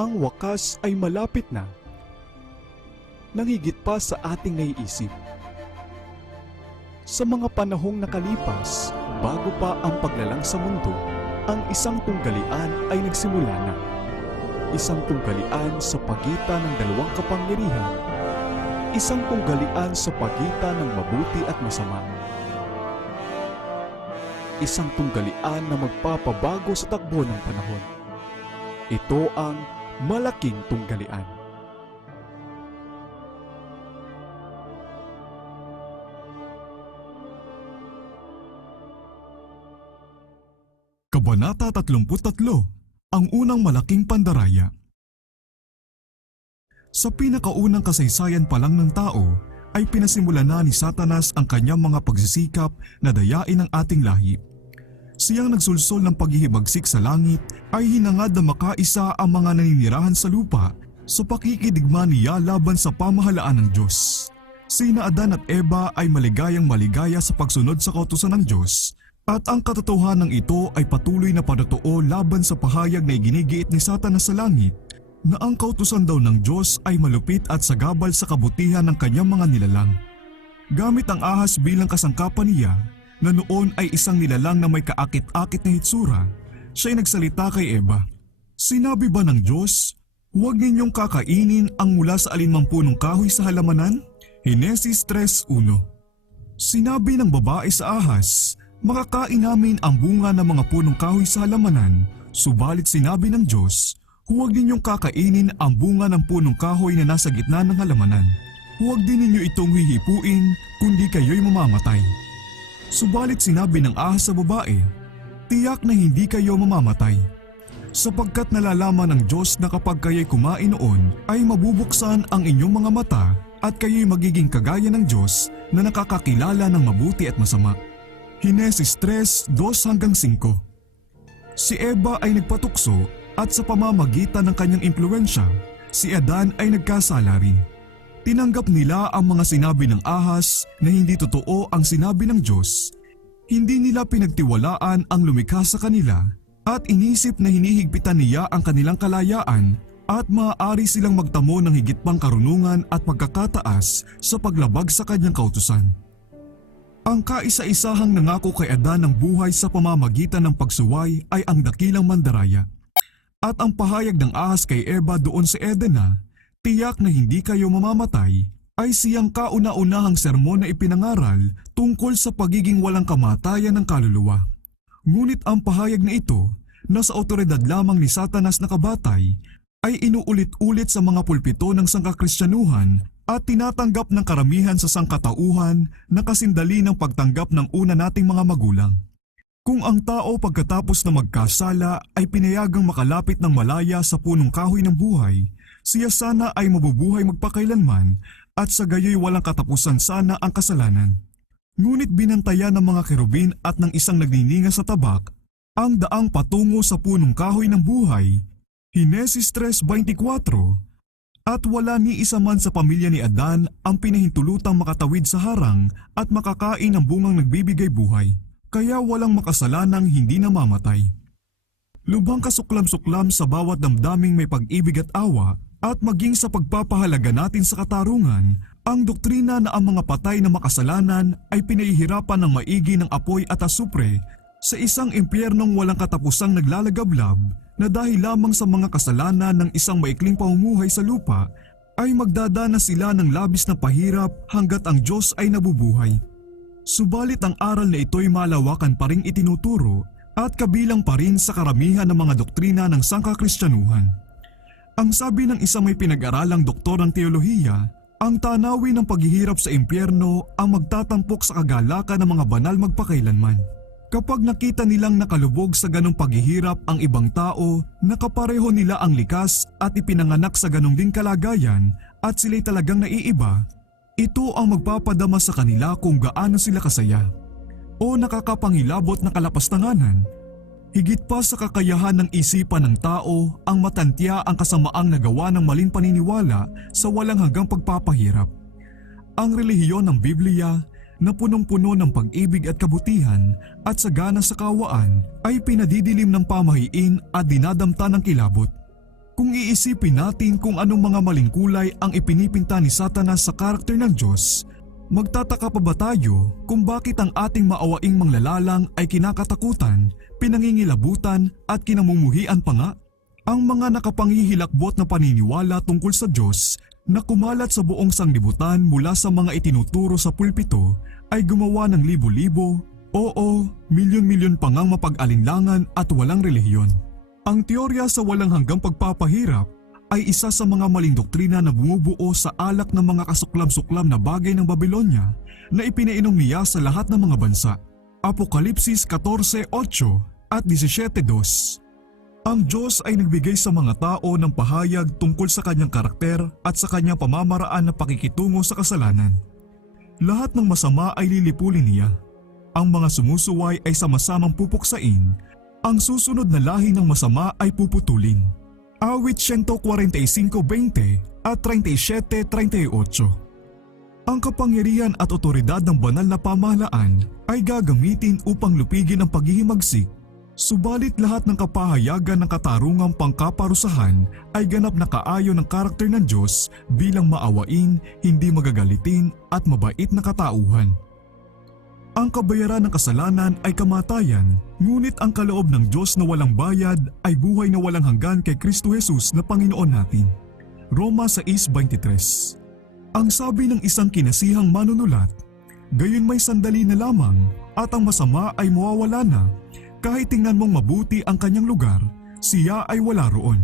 ang wakas ay malapit na, nang higit pa sa ating naiisip. Sa mga panahong nakalipas, bago pa ang paglalang sa mundo, ang isang tunggalian ay nagsimula na. Isang tunggalian sa pagitan ng dalawang kapangyarihan. Isang tunggalian sa pagitan ng mabuti at masama. Isang tunggalian na magpapabago sa takbo ng panahon. Ito ang malaking tunggalian. Kabanata 33, ang unang malaking pandaraya. Sa pinakaunang kasaysayan pa lang ng tao, ay pinasimulan na ni Satanas ang kanyang mga pagsisikap na dayain ang ating lahi. Siyang nagsulsol ng paghihibagsik sa langit ay hinangad na makaisa ang mga naninirahan sa lupa sa pakikidigma niya laban sa pamahalaan ng Diyos. Sina Adan at Eva ay maligayang-maligaya sa pagsunod sa kautusan ng Diyos. At ang katotohanan ito ay patuloy na patotoo laban sa pahayag na iginigiit ni Satanas sa langit na ang kautusan daw ng Diyos ay malupit at sagabal sa kabutihan ng kanyang mga nilalang. Gamit ang ahas bilang kasangkapan niya na noon ay isang nilalang na may kaakit-akit na hitsura, siya'y nagsalita kay Eva. Sinabi ba ng Diyos, huwag ninyong kakainin ang mula sa alinmang punong kahoy sa halamanan? Henesis 3:1. Sinabi ng babae sa ahas, makakain namin ang bunga ng mga punong kahoy sa halamanan, subalit sinabi ng Diyos, huwag ninyong kakainin ang bunga ng punong kahoy na nasa gitna ng halamanan. Huwag din ninyo itong hihipuin, kundi kayo'y mamamatay. Subalit sinabi ng ahas sa babae, tiyak na hindi kayo mamamatay. Sapagkat nalalaman ng Diyos na kapag kayo'y kumain noon, ay mabubuksan ang inyong mga mata at kayo'y magiging kagaya ng Diyos na nakakakilala ng mabuti at masama. Henesis 3:2-5. Si Eva ay nagpatukso at sa pamamagitan ng kanyang impluwensya, si Adan ay nagkasala rin. Tinanggap nila ang mga sinabi ng ahas na hindi totoo ang sinabi ng Diyos. Hindi nila pinagtiwalaan ang lumikha sa kanila at inisip na hinihigpitan niya ang kanilang kalayaan at maaari silang magtamo ng higit pang karunungan at pagkakataas sa paglabag sa kanyang kautusan. Ang kaisa-isahang nangako kay Adan ng buhay sa pamamagitan ng pagsuway ay ang dakilang mandaraya. At ang pahayag ng ahas kay Eva doon sa Eden na, tiyak na hindi kayo mamamatay, ay siyang kauna-unahang sermon na ipinangaral tungkol sa pagiging walang kamatayan ng kaluluwa. Ngunit ang pahayag na ito, na sa otoridad lamang ni Satanas na kabatay, ay inuulit-ulit sa mga pulpito ng sangkakristyanuhan at tinatanggap ng karamihan sa sangkatauhan na kasindali ng pagtanggap ng una nating mga magulang. Kung ang tao pagkatapos na magkasala ay pinayagang makalapit ng malaya sa punong kahoy ng buhay, siya sana ay mabubuhay magpakailanman at sa gayoy walang katapusan sana ang kasalanan. Ngunit binantayan ng mga kerubin at ng isang nagnininga sa tabak ang daang patungo sa punong kahoy ng buhay, Henesis 3:24, at wala ni isa man sa pamilya ni Adan ang pinahintulutang makatawid sa harang at makakain ng bungang nagbibigay buhay, kaya walang makasalanang hindi namamatay. Lubhang kasuklam-suklam sa bawat damdaming may pag-ibig at awa at maging sa pagpapahalaga natin sa katarungan, ang doktrina na ang mga patay na makasalanan ay pinahihirapan ng maigi ng apoy at asupre sa isang impyernong walang katapusang naglalagablab na dahil lamang sa mga kasalanan ng isang maikling pamumuhay sa lupa ay magdadana sila ng labis na pahirap hanggat ang Diyos ay nabubuhay. Subalit ang aral na ito'y malawakan pa ring itinuturo at kabilang pa rin sa karamihan ng mga doktrina ng sangkakristyanuhan. Ang sabi ng isang may pinag-aralang doktor ng teolohiya, ang tanawin ng paghihirap sa impyerno ang magtatampok sa kagalakan ng mga banal magpakailanman. Kapag nakita nilang nakalubog sa ganong paghihirap ang ibang tao, nakapareho nila ang likas at ipinanganak sa ganong ding kalagayan at sila'y talagang naiiba, ito ang magpapadama sa kanila kung gaano sila kasaya o nakakapangilabot na kalapastanganan. Higit pa sa kakayahan ng isipan ng tao ang matantya ang kasamaang nagawa ng maling paniniwala sa walang hanggang pagpapahirap. Ang relihiyon ng Biblia na punong-puno ng pag-ibig at kabutihan at sagana sa kawaan ay pinadidilim ng pamahiin at dinadamta ng kilabot. Kung iisipin natin kung anong mga maling kulay ang ipinipinta ni Satanas sa karakter ng Diyos, magtataka pa ba tayo kung bakit ang ating maawaing manglalalang ay kinakatakutan, pinangingilabutan at kinamumuhian pa nga? Ang mga nakapangihilakbot na paniniwala tungkol sa Diyos na kumalat sa buong sanglibutan mula sa mga itinuturo sa pulpito ay gumawa ng libo-libo, milyon-milyon pa ngang mapag-alinlangan at walang relihiyon. Ang teorya sa walang hanggang pagpapahirap ay isa sa mga maling doktrina na bumubuo sa alak ng mga kasuklam-suklam na bagay ng Babylonia na ipinainom niya sa lahat ng mga bansa. Apokalipsis 14:8 at 17:2. Ang Diyos ay nagbigay sa mga tao ng pahayag tungkol sa kanyang karakter at sa kanyang pamamaraan na pakikitungo sa kasalanan. Lahat ng masama ay lilipulin niya. Ang mga sumusuway ay sama-samang pupuksain. Ang susunod na lahi ng masama ay puputulin. Awit 145:20 at 37:38. Ang kapangyarihan at otoridad ng banal na pamahalaan ay gagamitin upang lupigin ang paghihimagsik. Subalit lahat ng kapahayagan ng katarungang pangkaparusahan ay ganap na kaayon ng karakter ng Diyos bilang maawain, hindi magagalitin at mabait na katauhan. Ang kabayaran ng kasalanan ay kamatayan, ngunit ang kaloob ng Diyos na walang bayad ay buhay na walang hanggan kay Kristo Jesus na Panginoon natin. Roma 6:23. Ang sabi ng isang kinasihang manunulat, gayon may sandali na lamang at ang masama ay mawawala na. Kahit tingnan mong mabuti ang kanyang lugar, siya ay wala roon.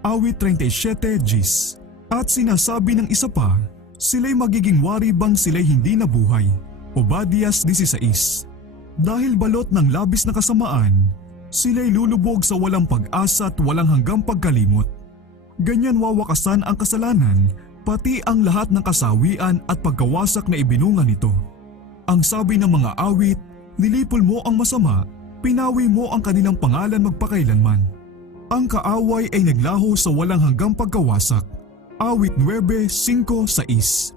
Awit 37:10. At sinasabi ng isa pa, sila'y magiging wari bang sila'y hindi nabuhay. Obadias 16. Dahil balot ng labis na kasamaan, sila'y lulubog sa walang pag-asa at walang hanggang pagkalimot. Ganyan wawakasan ang kasalanan, pati ang lahat ng kasawian at pagkawasak na ibinunga nito. Ang sabi ng mga awit, nilipol mo ang masama, pinawi mo ang kanilang pangalan magpakailanman. Ang kaaway ay naglaho sa walang hanggang pagkawasak. Awit 9:5-6.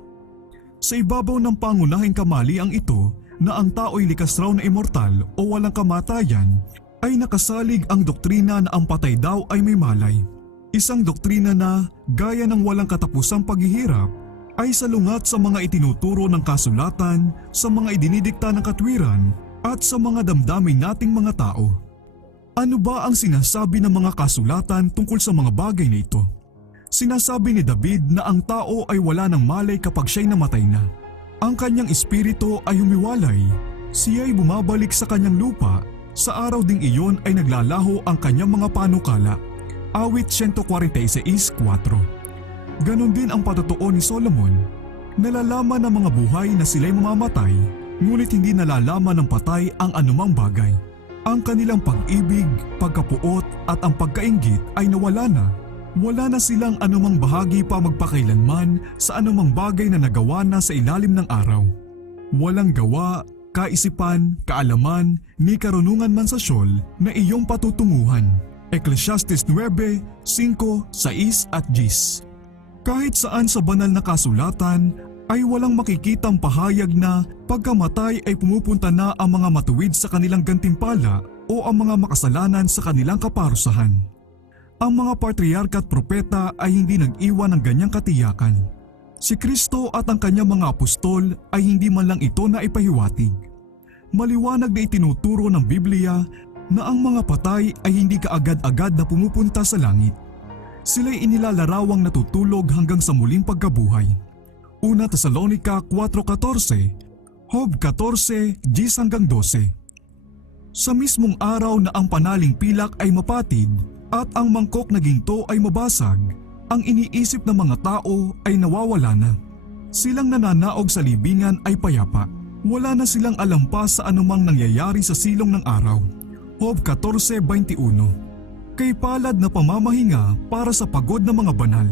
Sa ibabaw ng pangunahing kamaliang ito na ang tao'y likas raw na immortal o walang kamatayan, ay nakasalig ang doktrina na ang patay daw ay may malay. Isang doktrina na, gaya ng walang katapusang paghihirap, ay salungat sa mga itinuturo ng kasulatan, sa mga idinidikta ng katwiran, at sa mga damdamin nating mga tao. Ano ba ang sinasabi ng mga kasulatan tungkol sa mga bagay na ito? Sinasabi ni David na ang tao ay wala ng malay kapag siya'y namatay na. Ang kanyang espiritu ay humiwalay, siya'y bumabalik sa kanyang lupa, sa araw ding iyon ay naglalaho ang kanyang mga panukala. Awit 146:4. Ganon din ang patotoo ni Solomon. Nalalaman ng mga buhay na sila'y mamamatay, ngunit hindi nalalaman ng patay ang anumang bagay. Ang kanilang pag-ibig, pagkapuot at ang pagkainggit ay nawala na. Wala na silang anumang bahagi pa magpakailanman sa anumang bagay na nagawa na sa ilalim ng araw. Walang gawa, kaisipan, kaalaman, ni karunungan man sa siyol na iyong patutunguhan. Ecclesiastes 9:5-6 at 10. Kahit saan sa banal na kasulatan ay walang makikitang pahayag na pagkamatay ay pumupunta na ang mga matuwid sa kanilang gantimpala o ang mga makasalanan sa kanilang kaparusahan. Ang mga patriarka at propeta ay hindi nag-iwan ng ganyang katiyakan. Si Kristo at ang kanyang mga apostol ay hindi man lang ito na ipahiwatig. Maliwanag na itinuturo ng Biblia na ang mga patay ay hindi kaagad-agad na pumupunta sa langit. Sila'y inilalalawang natutulog hanggang sa muling pagkabuhay. Una Tesalonica 4:14, Job 14:10-12. Sa mismong araw na ang panaling pilak ay mapatid at ang mangkok na ginto ay mabasag, ang iniisip ng mga tao ay nawawala na. Silang nananaog sa libingan ay payapa. Wala na silang alam pa sa anumang nangyayari sa silong ng araw. Job 14:21. Kay palad na pamamahinga para sa pagod na mga banal.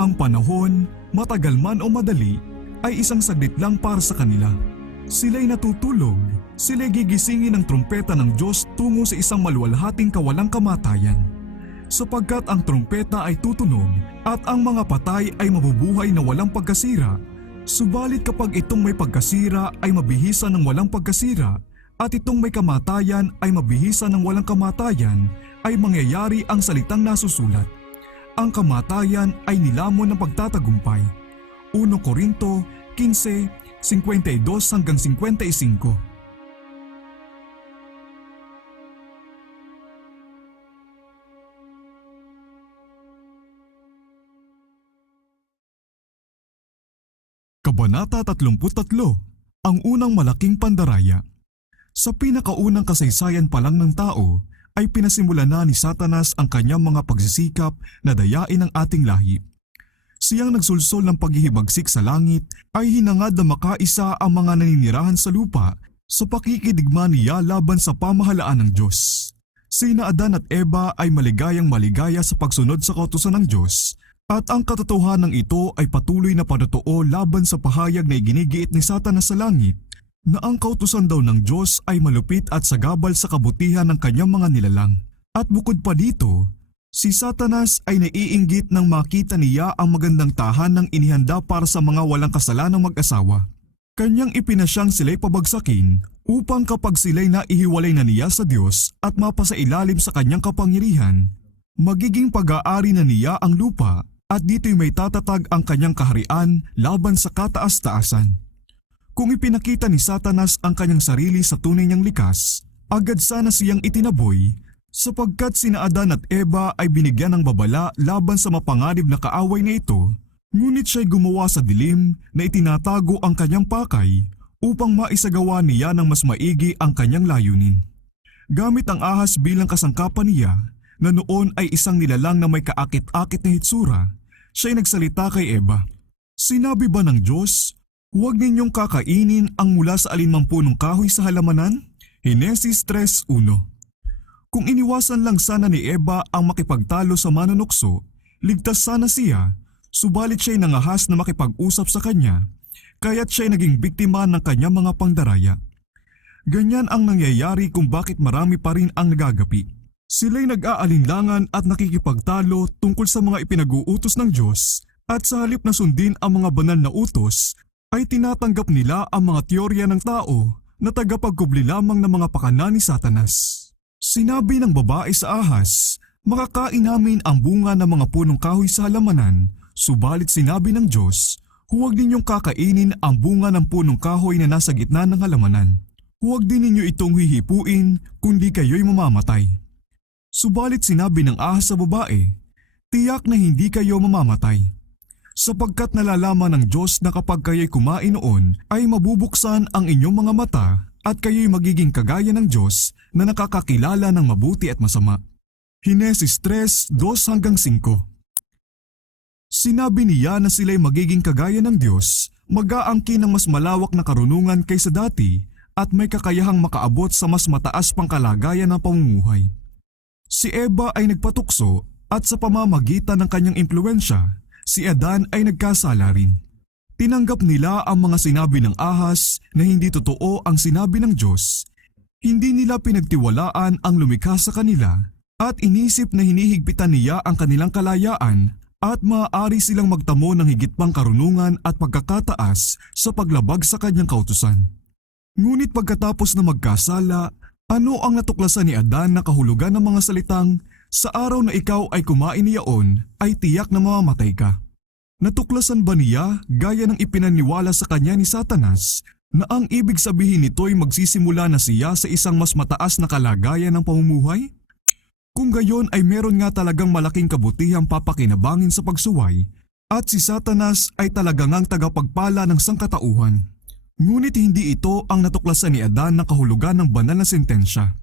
Ang panahon, matagal man o madali, ay isang saglit lang para sa kanila. Sila'y natutulog, sila'y gigisingin ng trumpeta ng Diyos tungo sa isang maluwalhating kawalang kamatayan. Sapagkat ang trumpeta ay tutunog at ang mga patay ay mabubuhay na walang pagkasira. Subalit kapag itong may pagkasira ay mabihisa ng walang pagkasira at itong may kamatayan ay mabihisa ng walang kamatayan, ay mangyayari ang salitang nasusulat. ang kamatayan ay nilamon ng pagtatagumpay. 1 Korinto 15:52-55. Kabanata 33, ang unang malaking pandaraya. Sa pinakaunang kasaysayan pa lang ng tao, ay pinasimula na ni Satanas ang kanyang mga pagsisikap na dayain ang ating lahi. Siyang nagsulsol ng paghihibagsik sa langit ay hinangad na makaisa ang mga naninirahan sa lupa sa pakikidigma niya laban sa pamahalaan ng Diyos. Sina Adan at Eva ay maligayang maligaya sa pagsunod sa kautusan ng Diyos, at ang katotohanan ito ay patuloy na patotoo laban sa pahayag na iginigiit ni Satanas sa langit na ang kautusan daw ng Diyos ay malupit at sagabal sa kabutihan ng kanyang mga nilalang. At bukod pa dito, si Satanas ay naiinggit nang makita niya ang magandang tahanang inihanda para sa mga walang kasalanang mag-asawa. Kanyang ipinasyang sila'y pabagsakin upang kapag sila'y naihiwalay na niya sa Diyos at mapasailalim sa kanyang kapangyarihan, magiging pag-aari na niya ang lupa at dito'y may tatatag ang kanyang kaharian laban sa kataas-taasan. Kung ipinakita ni Satanas ang kanyang sarili sa tunay niyang likas, agad sana siyang itinaboy sapagkat sina Adan at Eva ay binigyan ng babala laban sa mapanganib na kaaway na ito, ngunit siya'y gumawa sa dilim na itinatago ang kanyang pakay upang maisagawa niya ng mas maigi ang kanyang layunin. Gamit ang ahas bilang kasangkapan niya, na noon ay isang nilalang na may kaakit-akit na hitsura, siya'y nagsalita kay Eva. Sinabi ba ng Diyos, huwag ninyong kakainin ang mula sa alinmang punong kahoy sa halamanan? Henesis 3:1. Kung iniwasan lang sana ni Eva ang makipagtalo sa manunukso, ligtas sana siya, subalit siya'y nangahas na makipag-usap sa kanya, kaya't siya'y naging biktima ng kanyang mga pangdaraya. Ganyan ang nangyayari kung bakit marami pa rin ang nagagapi. Sila'y nag-aalinlangan at nakikipagtalo tungkol sa mga ipinag-uutos ng Diyos, at sa halip na sundin ang mga banal na utos, ay tinatanggap nila ang mga teorya ng tao na tagapagkubli lamang ng mga pakana ni Satanas. Sinabi ng babae sa ahas, makakain namin ang bunga ng mga punong kahoy sa halamanan, subalit sinabi ng Diyos, huwag ninyong kakainin ang bunga ng punong kahoy na nasa gitna ng halamanan. Huwag din ninyo itong hihipuin, kundi kayo'y mamamatay. Subalit sinabi ng ahas sa babae, tiyak na hindi kayo mamamatay. Sapagkat nalalaman ng Diyos na kapag kayo'y kumain noon ay mabubuksan ang inyong mga mata at kayo'y magiging kagaya ng Diyos na nakakakilala ng mabuti at masama. Henesis 3:2-5. Sinabi niya na sila'y magiging kagaya ng Diyos, mag-aangkin ng mas malawak na karunungan kaysa dati at may kakayahang makaabot sa mas mataas pang kalagayan ng pamumuhay. Si Eva ay nagpatukso at sa pamamagitan ng kanyang impluensya, si Adan ay nagkasala rin. Tinanggap nila ang mga sinabi ng ahas na hindi totoo ang sinabi ng Diyos. Hindi nila pinagtiwalaan ang lumikha sa kanila at inisip na hinihigpitan niya ang kanilang kalayaan at maaari silang magtamo ng higit pang karunungan at pagkakataas sa paglabag sa kanyang kautusan. Ngunit pagkatapos na magkasala, ano ang natuklasan ni Adan na kahulugan ng mga salitang, sa araw na ikaw ay kumain niyaon ay tiyak na mamamatay ka? Natuklasan ba niya, gaya ng ipinaniwala sa kanya ni Satanas, na ang ibig sabihin nito'y magsisimula na siya sa isang mas mataas na kalagayan ng pamumuhay? Kung gayon ay meron nga talagang malaking kabutihang papakinabangin sa pagsuway at si Satanas ay talagang ang tagapagpala ng sangkatauhan. Ngunit hindi ito ang natuklasan ni Adan na kahulugan ng banal na sentensya.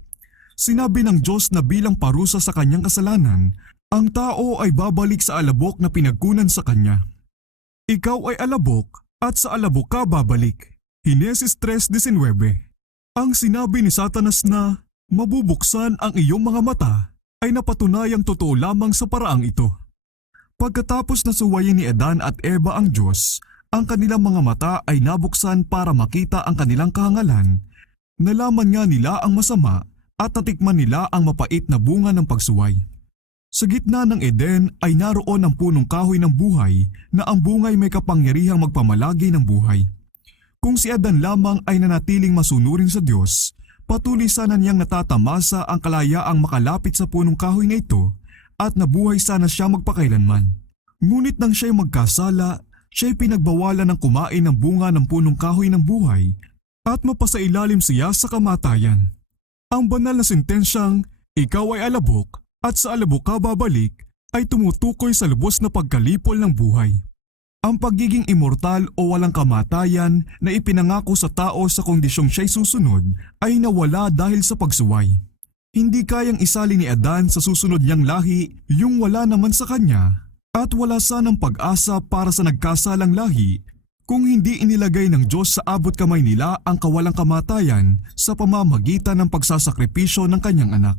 Sinabi ng Diyos na bilang parusa sa kanyang kasalanan, ang tao ay babalik sa alabok na pinagkunan sa kanya. Ikaw ay alabok at sa alabok ka babalik. Henesis 3:19. Ang sinabi ni Satanas na mabubuksan ang iyong mga mata ay napatunayang totoo lamang sa paraang ito. Pagkatapos na suwayin ni Adan at Eva ang Diyos, ang kanilang mga mata ay nabuksan para makita ang kanilang kahangalan. Nalaman nga nila ang masama at natikman nila ang mapait na bunga ng pagsuway. Sa gitna ng Eden ay naroon ang punong kahoy ng buhay na ang bungay may kapangyarihang magpamalagi ng buhay. Kung si Adan lamang ay nanatiling masunurin sa Diyos, patuloy sana niyang natatamasa ang kalayaang makalapit sa punong kahoy na ito at nabuhay sana siya magpakailanman. Ngunit nang siya'y magkasala, siya'y pinagbawalan ng kumain ng bunga ng punong kahoy ng buhay at mapasailalim siya sa kamatayan. Ang banal na sentensyang, ikaw ay alabok at sa alabok ka babalik, ay tumutukoy sa lubos na pagkalipol ng buhay. Ang pagiging immortal o walang kamatayan na ipinangako sa tao sa kondisyong siya'y susunod ay nawala dahil sa pagsuway. Hindi kayang isali ni Adan sa susunod niyang lahi yung wala naman sa kanya at wala sanang pag-asa para sa nagkasalang lahi kung hindi inilagay ng Diyos sa abot kamay nila ang kawalang kamatayan sa pamamagitan ng pagsasakripisyo ng kanyang anak.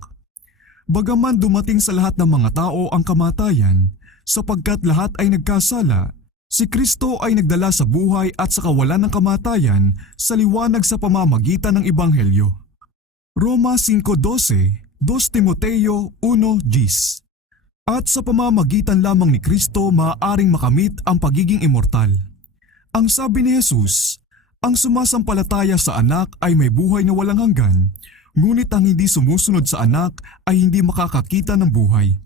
Bagaman dumating sa lahat ng mga tao ang kamatayan, sapagkat lahat ay nagkasala, si Kristo ay nagdala sa buhay at sa kawalan ng kamatayan sa liwanag sa pamamagitan ng Ebanghelyo. Roma 5:12, 2 Timoteo 1:10. At sa pamamagitan lamang ni Kristo maaaring makamit ang pagiging immortal. Ang sabi ni Jesus, ang sumasampalataya sa anak ay may buhay na walang hanggan, ngunit ang hindi sumusunod sa anak ay hindi makakakita ng buhay.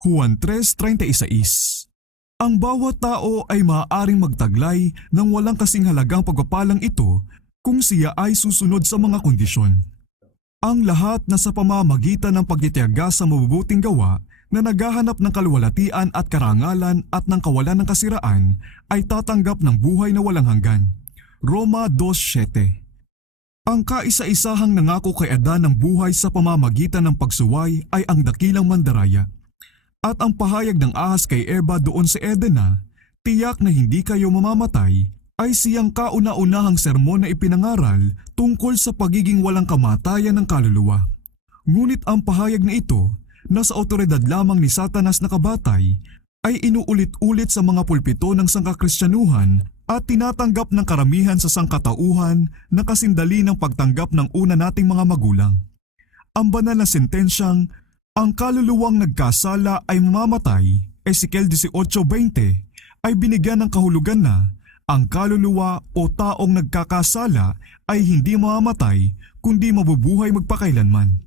Juan 3:36. Ang bawat tao ay maaaring magtaglay ng walang kasing halagang pagpapalang ito kung siya ay susunod sa mga kondisyon. Ang lahat na sa pamamagitan ng pagtitiyaga sa mabubuting gawa na naghahanap ng kaluwalhatian at karangalan at ng kawalan ng kasiraan ay tatanggap ng buhay na walang hanggan. Roma 2:7. Ang kaisa-isahang nangako kay Adan ng buhay sa pamamagitan ng pagsuway ay ang dakilang mandaraya. At ang pahayag ng ahas kay Eva doon sa Eden na, tiyak na hindi kayo mamamatay, ay siyang kauna-unahang sermon na ipinangaral tungkol sa pagiging walang kamatayan ng kaluluwa. Ngunit ang pahayag na ito, na sa otoridad lamang ni Satanas na kabatay, ay inuulit-ulit sa mga pulpito ng sangkakristyanuhan at tinatanggap ng karamihan sa sangkatauhan na kasindali ng pagtanggap ng una nating mga magulang. Ang banal na sentensyang, ang kaluluwang nagkasala ay mamamatay, Ezekiel 18:20, ay binigyan ng kahulugan na ang kaluluwa o taong nagkakasala ay hindi mamamatay kundi mabubuhay magpakailanman.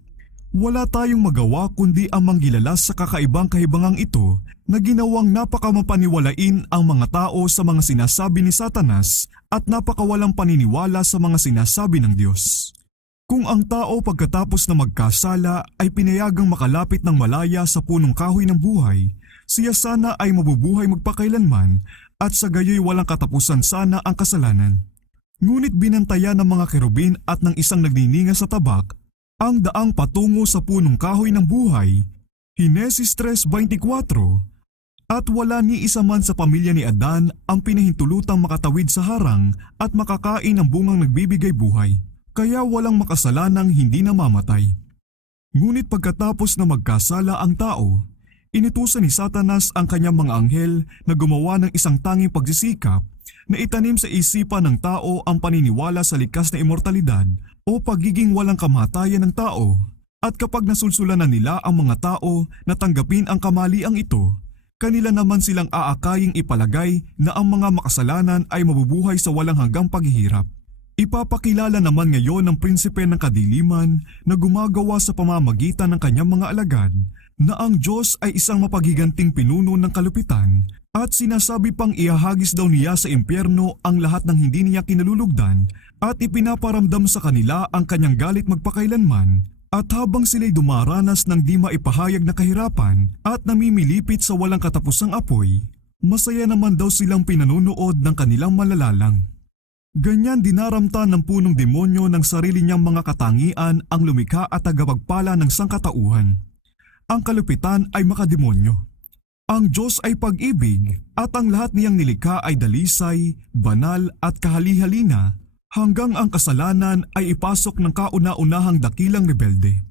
Wala tayong magawa kundi ang manggilalas sa kakaibang kahibangang ito na ginawang napakamapaniwalain ang mga tao sa mga sinasabi ni Satanas at napakawalang paniniwala sa mga sinasabi ng Diyos. Kung ang tao pagkatapos na magkasala ay pinayagang makalapit ng malaya sa punong kahoy ng buhay, siya sana ay mabubuhay magpakailanman at sa gayoy walang katapusan sana ang kasalanan. Ngunit binantayan ng mga kerubin at ng isang nagnininga sa tabak ang daang patungo sa punong kahoy ng buhay, Henesis 3:24, at wala ni isa man sa pamilya ni Adan ang pinahintulutang makatawid sa harang at makakain ng bungang nagbibigay buhay, kaya walang makasalanang hindi namamatay. Ngunit pagkatapos na magkasala ang tao, inutusan ni Satanas ang kanyang mga anghel na gumawa ng isang tanging pagsisikap na itanim sa isipan ng tao ang paniniwala sa likas na immortalidad o pagiging walang kamatayan ng tao. At kapag nasulsulan na nila ang mga tao na tanggapin ang kamaliang ito, kanila naman silang aakaying ipalagay na ang mga makasalanan ay mabubuhay sa walang hanggang paghihirap. Ipapakilala naman ngayon ng prinsipe ng kadiliman na gumagawa sa pamamagitan ng kanyang mga alagad na ang Diyos ay isang mapagiganting pinuno ng kalupitan at sinasabi pang ihahagis daw niya sa impyerno ang lahat ng hindi niya kinalulugdan at ipinaparamdam sa kanila ang kanyang galit magpakailanman. At habang sila'y dumaranas ng di maipahayag na kahirapan at namimilipit sa walang katapusang apoy, masaya naman daw silang pinanunood ng kanilang malalalang. Ganyan dinaramta ng punong demonyo ng sarili niyang mga katangian ang lumikha at tagapagpala ng sangkatauhan. Ang kalupitan ay makademonyo. Ang Diyos ay pag-ibig at ang lahat niyang nilikha ay dalisay, banal at kahali-halina hanggang ang kasalanan ay ipasok ng kauna-unahang dakilang rebelde.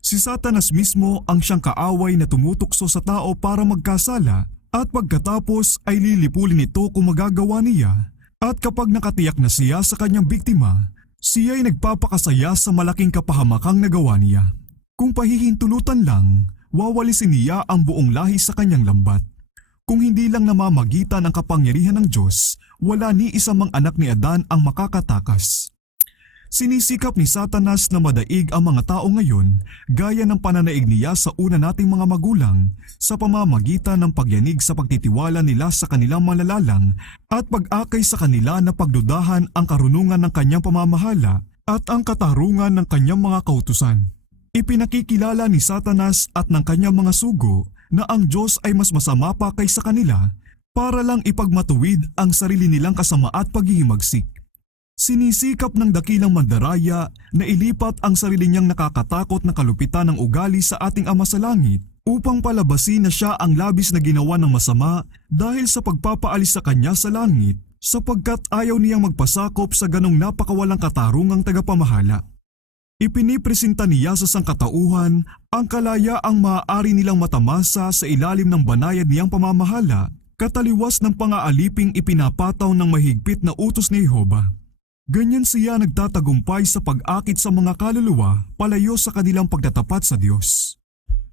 Si Satanas mismo ang siyang kaaway na tumutukso sa tao para magkasala at pagkatapos ay lilipulin ito kung magagawa niya. At kapag nakatiyak na siya sa kanyang biktima, siya ay nagpapakasaya sa malaking kapahamakang nagawa niya. Kung pahihintulutan lang, wawalisin niya ang buong lahi sa kanyang lambat. Kung hindi lang namamagitan ang kapangyarihan ng Diyos, wala ni isa mang anak ni Adan ang makakatakas. Sinisikap ni Satanas na madaig ang mga tao ngayon gaya ng pananaig niya sa una nating mga magulang sa pamamagitan ng pagyanig sa pagtitiwala nila sa kanilang malalalang at pag-akay sa kanila na pagdudahan ang karunungan ng kanyang pamamahala at ang katarungan ng kanyang mga kautusan. Ipinakikilala ni Satanas at ng kanyang mga sugo na ang Diyos ay mas masama pa kaysa kanila para lang ipagmatuwid ang sarili nilang kasama at paghihimagsik. Sinisikap ng dakilang mandaraya na ilipat ang sarili niyang nakakatakot na kalupitan ng ugali sa ating Ama sa Langit upang palabasin na siya ang labis na ginawa ng masama dahil sa pagpapaalis sa kanya sa langit sapagkat ayaw niyang magpasakop sa ganong napakawalang katarungang tagapamahala. Ipinipresenta niya sa sangkatauhan ang kalayaang maaari nilang matamasa sa ilalim ng banayad niyang pamamahala kataliwas ng pang-aaliping ipinapataw ng mahigpit na utos ni Jehova. Ganyan siya nagtatagumpay sa pag-akit sa mga kaluluwa palayo sa kanilang pagtatapat sa Diyos.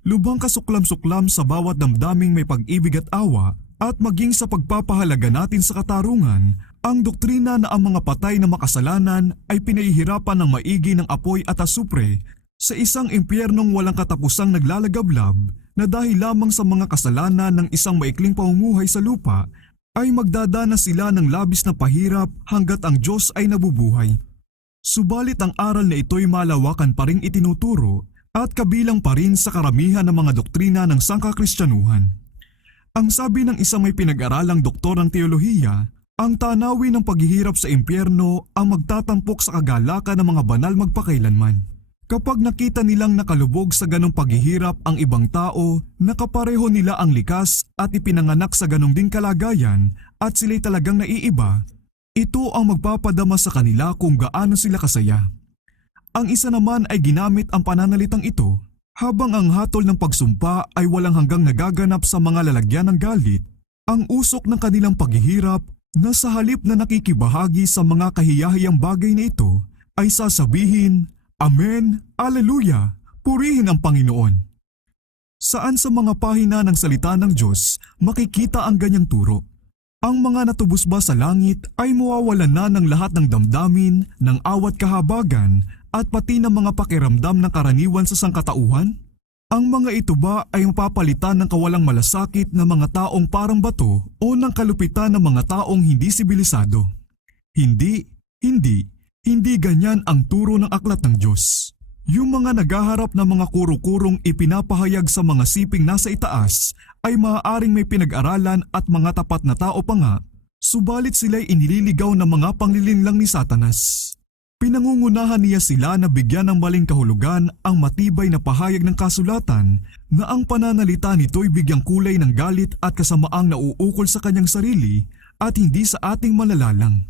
Lubhang kasuklam-suklam sa bawat damdaming may pag-ibig at awa at maging sa pagpapahalaga natin sa katarungan, ang doktrina na ang mga patay na makasalanan ay pinahihirapan ng maigi ng apoy at asupre sa isang impyernong walang katapusang naglalagablab na dahil lamang sa mga kasalanan ng isang maikling pamumuhay sa lupa ay magdadana sila ng labis na pahirap hanggat ang Diyos ay nabubuhay. Subalit ang aral na ito'y malawakan pa ring itinuturo at kabilang pa rin sa karamihan ng mga doktrina ng sangkakristyanuhan. Ang sabi ng isang may pinag-aralang doktor ng teolohiya, ang tanawin ng paghihirap sa impyerno ang magtatampok sa kagalakan ng mga banal magpakailanman. Kapag nakita nilang nakalubog sa ganong paghihirap ang ibang tao, nakapareho nila ang likas at ipinanganak sa ganong ding kalagayan at sila'y talagang naiiba, ito ang magpapadama sa kanila kung gaano sila kasaya. Ang isa naman ay ginamit ang pananalitang ito, habang ang hatol ng pagsumpa ay walang hanggang nagaganap sa mga lalagyan ng galit, ang usok ng kanilang paghihirap na sa halip na nakikibahagi sa mga kahiyahiyang bagay na ito ay sasabihin, Amen, Alleluia, purihin ang Panginoon. Saan sa mga pahina ng salita ng Diyos makikita ang ganyang turo? Ang mga natubos ba sa langit ay mawawalan na ng lahat ng damdamin, ng awat kahabagan at pati ng mga pakiramdam ng karaniwan sa sangkatauhan? Ang mga ito ba ay mapapalitan ng kawalang malasakit na mga taong parang bato o ng kalupitan ng mga taong hindi sibilisado? Hindi ganyan ang turo ng aklat ng Diyos. Yung mga naghaharap ng mga kuro-kurong ipinapahayag sa mga siping nasa itaas ay maaaring may pinag-aralan at mga tapat na tao pa nga, subalit sila'y inililigaw ng mga panglilinlang ni Satanas. Pinangungunahan niya sila na bigyan ng maling kahulugan ang matibay na pahayag ng kasulatan na ang pananalita nito'y bigyang kulay ng galit at kasamaang nauukol sa kanyang sarili at hindi sa ating malalalang.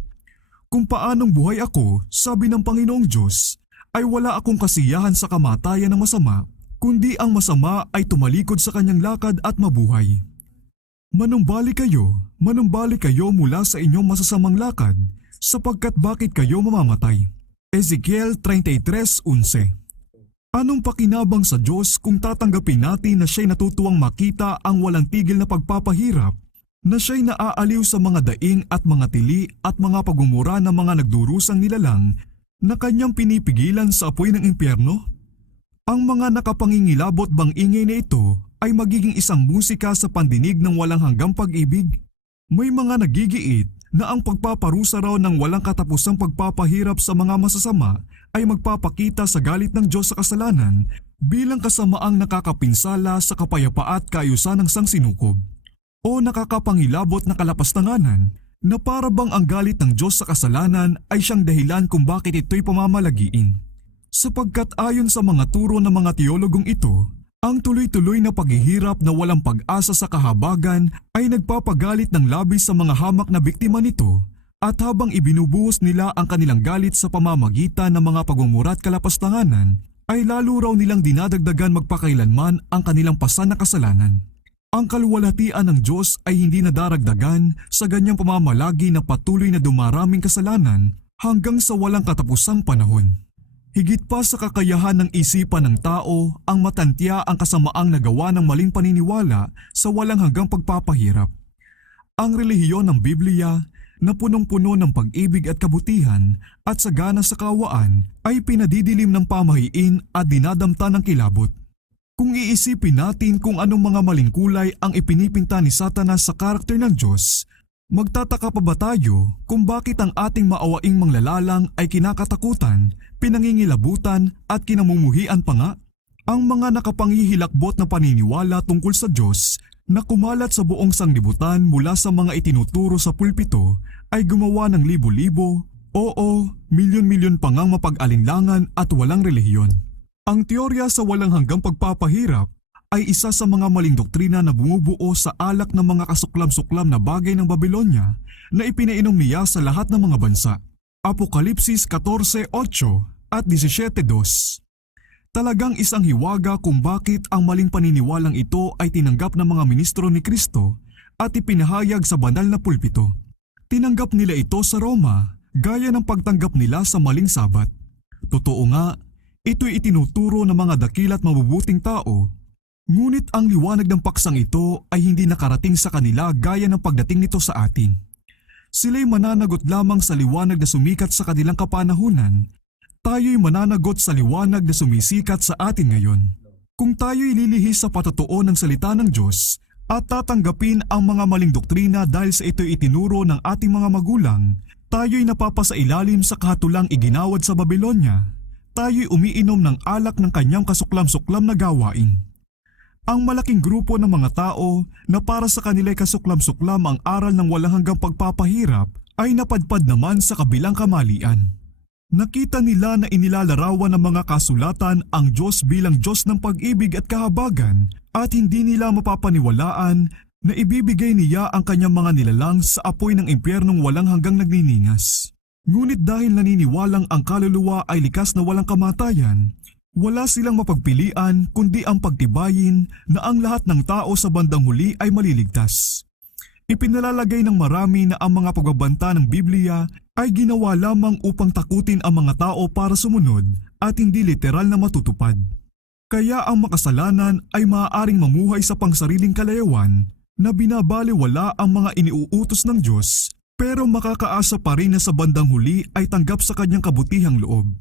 Kung paanong buhay ako, sabi ng Panginoong Diyos, ay wala akong kasiyahan sa kamatayan ng masama, kundi ang masama ay tumalikod sa kanyang lakad at mabuhay. Manumbalik kayo mula sa inyong masasamang lakad, sapagkat bakit kayo mamamatay? Ezekiel 33:11. Anong pakinabang sa Diyos kung tatanggapin natin na siya'y natutuwang makita ang walang tigil na pagpapahirap, na siya'y naaaliw sa mga daing at mga tili at mga pagmumura ng mga nagdurusang nilalang na kanyang pinipigilan sa apoy ng impyerno? Ang mga nakapangingilabot bang ingay na ito ay magiging isang musika sa pandinig ng walang hanggang pag-ibig? May mga nagigiit na ang pagpaparusa raw ng walang katapusang pagpapahirap sa mga masasama ay magpapakita sa galit ng Diyos sa kasalanan bilang kasamaang nakakapinsala sa kapayapaan at kaayusan ng sangsinukob. O nakakapangilabot na kalapastanganan na para bang ang galit ng Diyos sa kasalanan ay siyang dahilan kung bakit ito'y pamamalagiin. Sapagkat ayon sa mga turo ng mga teologong ito, ang tuloy-tuloy na paghihirap na walang pag-asa sa kahabagan ay nagpapagalit ng labis sa mga hamak na biktima nito at habang ibinubuhos nila ang kanilang galit sa pamamagitan ng mga pagmumura at kalapastanganan, ay lalo raw nilang dinadagdagan magpakailanman ang kanilang pasan na kasalanan. Ang kaluwalhatian ng Diyos ay hindi nadaragdagan sa ganyang pamamalagi na patuloy na dumaraming kasalanan hanggang sa walang katapusang panahon. Higit pa sa kakayahan ng isipan ng tao ang matantya ang kasamaang nagawa ng maling paniniwala sa walang hanggang pagpapahirap. Ang relihiyon ng Biblia na punong-puno ng pag-ibig at kabutihan at sagana sa kawaan ay pinadidilim ng pamahiin at dinadamta ng kilabot. Kung iisipin natin kung anong mga maling kulay ang ipinipinta ni Satanas sa karakter ng Diyos, magtataka pa ba tayo kung bakit ang ating maawaing manglalalang ay kinakatakutan, pinangingilabutan at kinamumuhian pa nga? Ang mga nakapanghihilakbot na paniniwala tungkol sa Diyos na kumalat sa buong sanglibutan mula sa mga itinuturo sa pulpito ay gumawa ng libo-libo, milyon-milyon pa ngang mapag-alinlangan at walang relihiyon. Ang teorya sa walang hanggang pagpapahirap ay isa sa mga maling doktrina na bumubuo sa alak ng mga kasuklam-suklam na bagay ng Babylonia na ipinainom niya sa lahat ng mga bansa. Apokalipsis 14:8 at 17:2. Talagang isang hiwaga kung bakit ang maling paniniwalang ito ay tinanggap ng mga ministro ni Kristo at ipinahayag sa banal na pulpito. Tinanggap nila ito sa Roma gaya ng pagtanggap nila sa maling sabat. Totoo nga, ito'y itinuturo ng mga dakila at mabubuting tao. Ngunit ang liwanag ng paksang ito ay hindi nakarating sa kanila gaya ng pagdating nito sa atin. Sila'y mananagot lamang sa liwanag na sumikat sa kanilang kapanahunan. Tayo'y mananagot sa liwanag na sumisikat sa atin ngayon. Kung tayo'y lilihis sa patotoo ng salita ng Diyos at tatanggapin ang mga maling doktrina dahil sa ito'y itinuro ng ating mga magulang, tayo'y napapasailalim sa kahatulang iginawad sa Babylonia. Tayo'y umiinom ng alak ng kanyang kasuklam-suklam na gawain. Ang malaking grupo ng mga tao na para sa kanila'y kasuklam-suklam ang aral ng walang hanggang pagpapahirap ay napadpad naman sa kabilang kamalian. Nakita nila na inilalarawan ng mga kasulatan ang Diyos bilang Diyos ng pag-ibig at kahabagan at hindi nila mapapaniwalaan na ibibigay niya ang kanyang mga nilalang sa apoy ng impyernong walang hanggang nagniningas. Ngunit dahil naniniwalang ang kaluluwa ay likas na walang kamatayan, wala silang mapagpilian kundi ang pagtibayin na ang lahat ng tao sa bandang huli ay maliligtas. Ipinalalagay ng marami na ang mga pagbabanta ng Biblia ay ginawa lamang upang takutin ang mga tao para sumunod at hindi literal na matutupad. Kaya ang makasalanan ay maaaring mamuhay sa pangsariling kalayawan na binabaliwala ang mga iniuutos ng Diyos pero makakaasa pa rin na sa bandang huli ay tanggap sa kanyang kabutihang loob.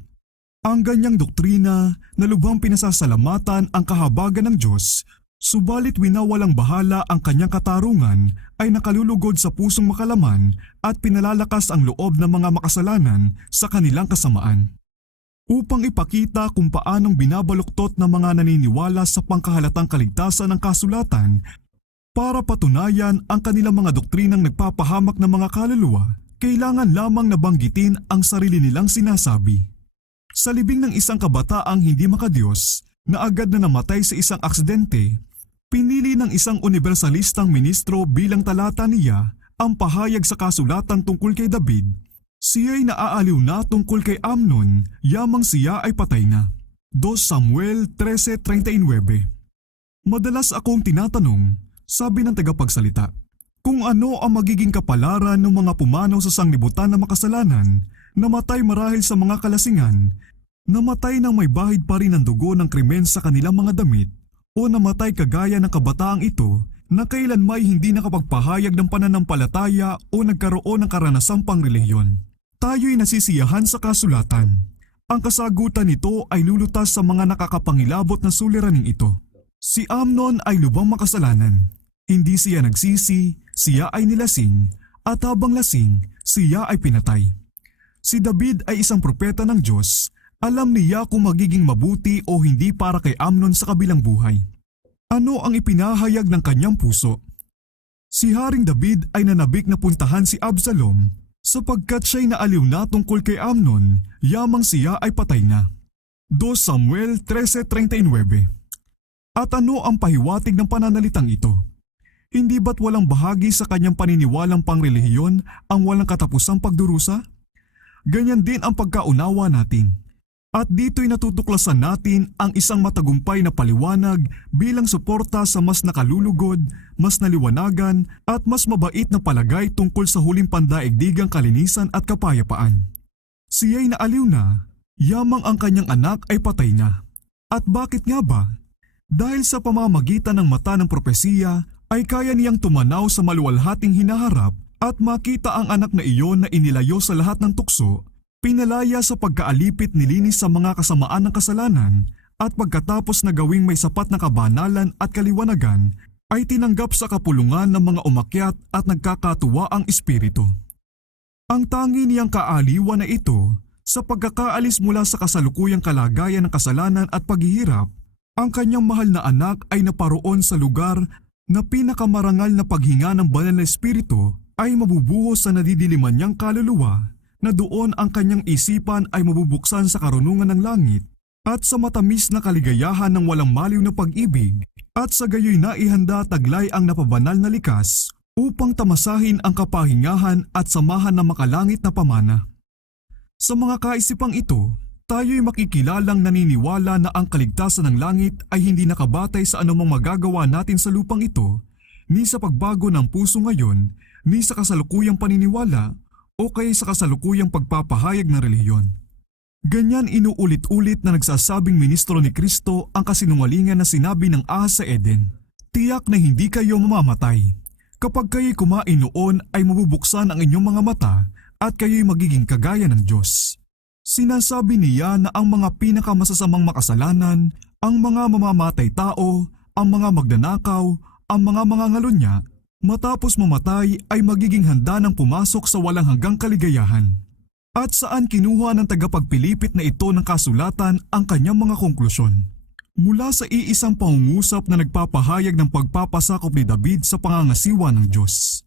Ang ganyang doktrina na lubhang pinasasalamatan ang kahabagan ng Diyos, subalit winawalang bahala ang kanyang katarungan ay nakalulugod sa pusong makalaman at pinalalakas ang loob ng mga makasalanan sa kanilang kasamaan. Upang ipakita kung paanong binabaluktot ng mga naniniwala sa pangkahalatang kaligtasan ng kasulatan para patunayan ang kanilang mga doktrinang nagpapahamak ng mga kaluluwa, kailangan lamang nabanggitin ang sarili nilang sinasabi. Sa libing ng isang kabataang hindi makadiyos na agad na namatay sa isang aksidente, pinili ng isang universalistang ministro bilang talata niya ang pahayag sa kasulatan tungkol kay David. Siya'y naaaliw na tungkol kay Amnon, yamang siya ay patay na. 2 Samuel 13:39. Madalas akong tinatanong, sabi ng tagapagsalita, kung ano ang magiging kapalaran ng mga pumanaw sa sanglibutan na makasalanan, namatay marahil sa mga kalasingan, namatay nang may bahid pa rin ng dugo ng krimen sa kanilang mga damit, o namatay kagaya ng kabataang ito na kailanmay hindi nakapagpahayag ng pananampalataya o nagkaroon ng karanasang pangrelihiyon. Tayo'y nasisiyahan sa kasulatan. Ang kasagutan nito ay lulutas sa mga nakakapangilabot na suliraning ito. Si Amnon ay lubhang makasalanan. Hindi siya nagsisi, siya ay nilasing, at habang lasing, siya ay pinatay. Si David ay isang propeta ng Diyos. Alam niya kung magiging mabuti o hindi para kay Amnon sa kabilang buhay. Ano ang ipinahayag ng kanyang puso? Si Haring David ay nanabik na puntahan si Absalom sapagkat siya'y naaliw na tungkol kay Amnon, yamang siya ay patay na. 2 Samuel 13:39. At ano ang pahiwatig ng pananalitang ito? Hindi ba't walang bahagi sa kanyang paniniwalang pangrelihiyon ang walang katapusang pagdurusa? Ganyan din ang pagkaunawa natin. At dito'y natutuklasan natin ang isang matagumpay na paliwanag bilang suporta sa mas nakalulugod, mas naliwanagan at mas mabait na palagay tungkol sa huling pandaigdigang kalinisan at kapayapaan. Siya'y naaliw na, yamang ang kanyang anak ay patay na. At bakit nga ba? Dahil sa pamamagitan ng mata ng propesiya ay kaya niyang tumanaw sa maluwalhating hinaharap At makita ang anak na iyon na inilayo sa lahat ng tukso, pinalaya sa pagkaalipit nilinis sa mga kasamaan ng kasalanan, at pagkatapos na gawing may sapat na kabanalan at kaliwanagan, ay tinanggap sa kapulungan ng mga umakyat at nagkakatuwa ang espiritu. Ang tangi niyang kaaliwan na ito, sa pagkakaalis mula sa kasalukuyang kalagayan ng kasalanan at paghihirap, ang kanyang mahal na anak ay naparoon sa lugar na pinakamarangal na paghinga ng banal na espiritu ay mabubuhos sa nadidiliman niyang kaluluwa, na doon ang kanyang isipan ay mabubuksan sa karunungan ng langit at sa matamis na kaligayahan ng walang maliw na pag-ibig, at sa gayoy naihanda taglay ang napabanal na likas upang tamasahin ang kapahingahan at samahan ng makalangit na pamana. Sa mga kaisipang ito, tayo'y makikilalang naniniwala na ang kaligtasan ng langit ay hindi nakabatay sa anumang magagawa natin sa lupang ito, ni sa pagbago ng puso ngayon, ni sa kasalukuyang paniniwala, o kaya sa kasalukuyang pagpapahayag ng relihiyon. Ganyan inuulit-ulit na nagsasabing ministro ni Kristo ang kasinungalingan na sinabi ng ahas sa Eden. Tiyak na hindi kayo mamamatay. Kapag kayo'y kumain noon ay mabubuksan ang inyong mga mata at kayo'y magiging kagaya ng Diyos. Sinasabi niya na ang mga pinakamasasamang makasalanan, ang mga mamamatay tao, ang mga magnanakaw, ang mga mangangalunya, matapos mamatay ay magiging handa ng pumasok sa walang hanggang kaligayahan. At saan kinuha ng tagapagpilipit na ito ng kasulatan ang kanyang mga konklusyon? Mula sa iisang pangungusap na nagpapahayag ng pagpapasakop ni David sa pangangasiwa ng Diyos.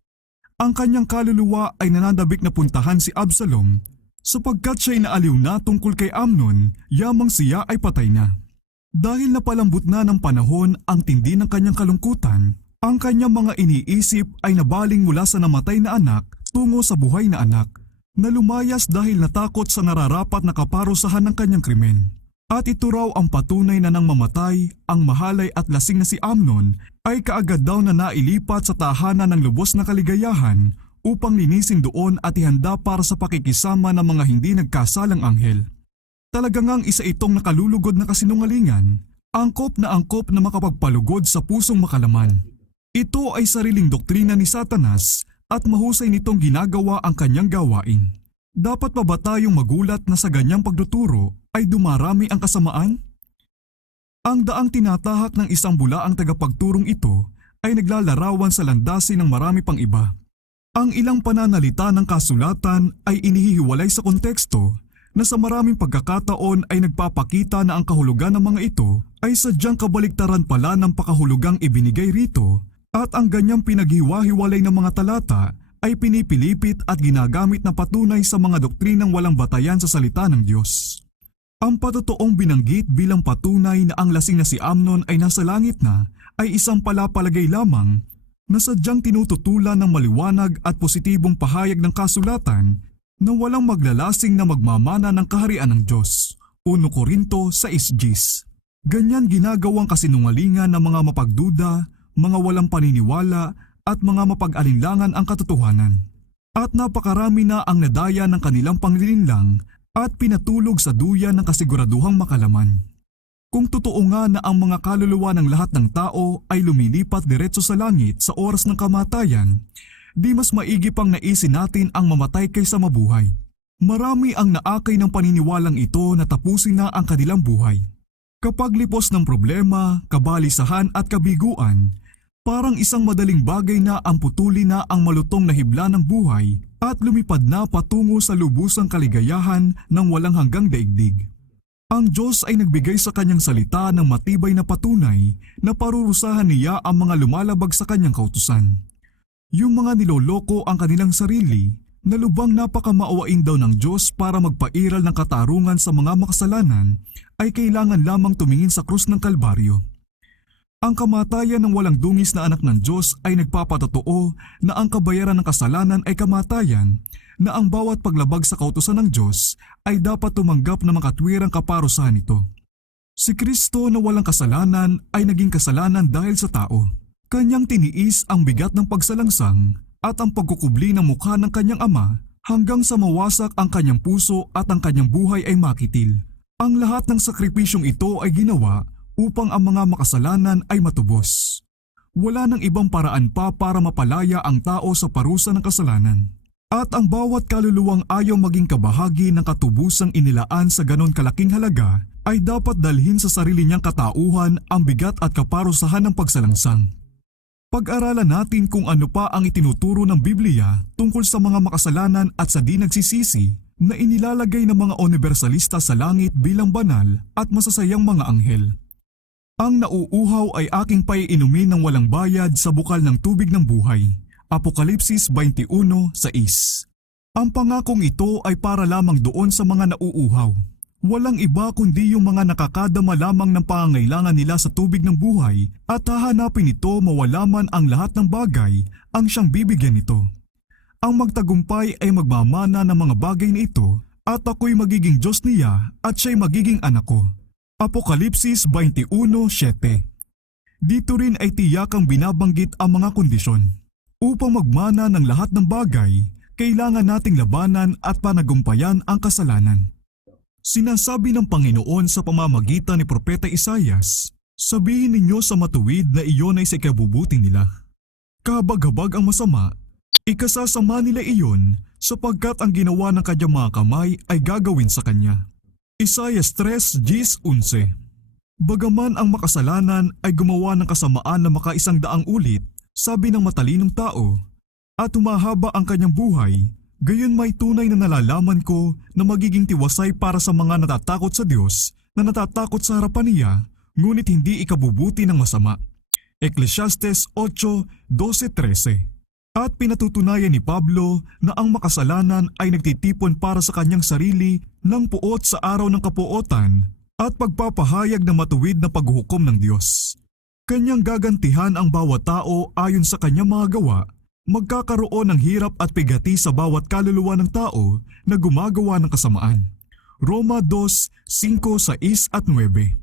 Ang kanyang kaluluwa ay nananabik na puntahan si Absalom sapagkat siya'y naaliw na tungkol kay Amnon, yamang siya ay patay na. Dahil napalambot na ng panahon ang tindi ng kanyang kalungkutan, ang kanyang mga iniisip ay nabaling mula sa namatay na anak tungo sa buhay na anak, na lumayas dahil natakot sa nararapat na kaparusahan ng kanyang krimen. At ito raw ang patunay na nang mamatay, ang mahalay at lasing na si Amnon ay kaagad daw na nailipat sa tahanan ng lubos na kaligayahan upang linisin doon at ihanda para sa pakikisama ng mga hindi nagkasalang anghel. Talaga ngang isa itong nakalulugod na kasinungalingan, angkop na makapagpalugod sa pusong makalaman. Ito ay sariling doktrina ni Satanas at mahusay nitong ginagawa ang kanyang gawain. Dapat pa ba tayong magulat na sa ganyang pagtuturo ay dumarami ang kasamaan? Ang daang tinatahak ng isang bulaang tagapagturong ito ay naglalarawan sa landasin ng marami pang iba. Ang ilang pananalita ng kasulatan ay inihihiwalay sa konteksto na sa maraming pagkakataon ay nagpapakita na ang kahulugan ng mga ito ay sadyang kabaliktaran pala ng pakahulugang ibinigay rito, at ang ganyang pinaghiwa-hiwalay ng mga talata ay pinipilipit at ginagamit na patunay sa mga doktrinang walang batayan sa salita ng Diyos. Ang patotoong binanggit bilang patunay na ang lasing na si Amnon ay nasa langit na ay isang palapalagay lamang na sadyang tinututulan ng maliwanag at positibong pahayag ng kasulatan na walang maglalasing na magmamana ng kaharian ng Diyos. 1 Korinto 6:10. Ganyan ginagawang kasinungalingan ng mga mapagduda, mga walang paniniwala at mga mapag-alinlangan ang katotohanan. At napakarami na ang nadaya ng kanilang panglilinlang at pinatulog sa duyan ng kasiguraduhang makalaman. Kung totoo nga na ang mga kaluluwa ng lahat ng tao ay lumilipat diretso sa langit sa oras ng kamatayan, di mas maigi pang naisin natin ang mamatay kaysa mabuhay. Marami ang naakay ng paniniwalang ito na tapusin na ang kanilang buhay. Kapag lipos ng problema, kabalisahan at kabiguan, parang isang madaling bagay na ang putulin na ang malutong na hibla ng buhay at lumipad na patungo sa lubusang kaligayahan ng walang hanggang daigdig. Ang Diyos ay nagbigay sa kanyang salita ng matibay na patunay na parurusahan niya ang mga lumalabag sa kanyang kautusan. Yung mga niloloko ang kanilang sarili, na lubang napakamaawain daw ng Diyos para magpairal ng katarungan sa mga makasalanan, ay kailangan lamang tumingin sa krus ng Kalbaryo. Ang kamatayan ng walang dungis na anak ng Diyos ay nagpapatotoo na ang kabayaran ng kasalanan ay kamatayan, na ang bawat paglabag sa kautusan ng Diyos ay dapat tumanggap ng makatwirang kaparusahan nito. Si Kristo na walang kasalanan ay naging kasalanan dahil sa tao. Kanyang tiniis ang bigat ng pagsalangsang at ang pagkukubli ng mukha ng kanyang ama hanggang sa mawasak ang kanyang puso at ang kanyang buhay ay makitil. Ang lahat ng sakripisyong ito ay ginawa upang ang mga makasalanan ay matubos. Wala nang ibang paraan pa para mapalaya ang tao sa parusa ng kasalanan. At ang bawat kaluluwang ayaw maging kabahagi ng katubusang inilaan sa ganon kalaking halaga ay dapat dalhin sa sarili niyang katauhan ang bigat at kaparusahan ng pagsalangsang. Pag-aralan natin kung ano pa ang itinuturo ng Biblia tungkol sa mga makasalanan at sa di nagsisisi na inilalagay ng mga universalista sa langit bilang banal at masasayang mga anghel. Ang nauuhaw ay aking paiinumin ng walang bayad sa bukal ng tubig ng buhay. Apokalipsis 21:6. Ang pangakong ito ay para lamang doon sa mga nauuhaw. Walang iba kundi yung mga nakakadama lamang ng pangangailangan nila sa tubig ng buhay at hahanapin ito mawala man ang lahat ng bagay ang siyang bibigyan nito. Ang magtagumpay ay magmamana ng mga bagay na ito at ako'y magiging Diyos niya at siya'y magiging anak ko. Apokalipsis 21:7. Dito rin ay tiyakang binabanggit ang mga kondisyon. Upang magmana ng lahat ng bagay, kailangan nating labanan at panagumpayan ang kasalanan. Sinasabi ng Panginoon sa pamamagitan ni Propeta Isaias, "Sabihin ninyo sa matuwid na iyon ay sa ikabubuti nila. Kahabag-habag ang masama, ikasasama nila iyon sapagkat ang ginawa ng kanyang mga kamay ay gagawin sa kanya." Isaias 3:11. Bagaman ang makasalanan ay gumawa ng kasamaan na makaisang daang ulit, sabi ng matalinong tao, at humahaba ang kanyang buhay, gayon may tunay na nalalaman ko na magiging tiwasay para sa mga natatakot sa Diyos na natatakot sa harapan niya, ngunit hindi ikabubuti ng masama. Ecclesiastes 8:12-13. At pinatutunayan ni Pablo na ang makasalanan ay nagtitipon para sa kanyang sarili ng puot sa araw ng kapuotan at pagpapahayag ng matuwid na paghuhukom ng Diyos. Kanyang gagantihan ang bawat tao ayon sa kanyang mga gawa. Magkakaroon ng hirap at pigati sa bawat kaluluwa ng tao na gumagawa ng kasamaan. Roma 2:5-6-9.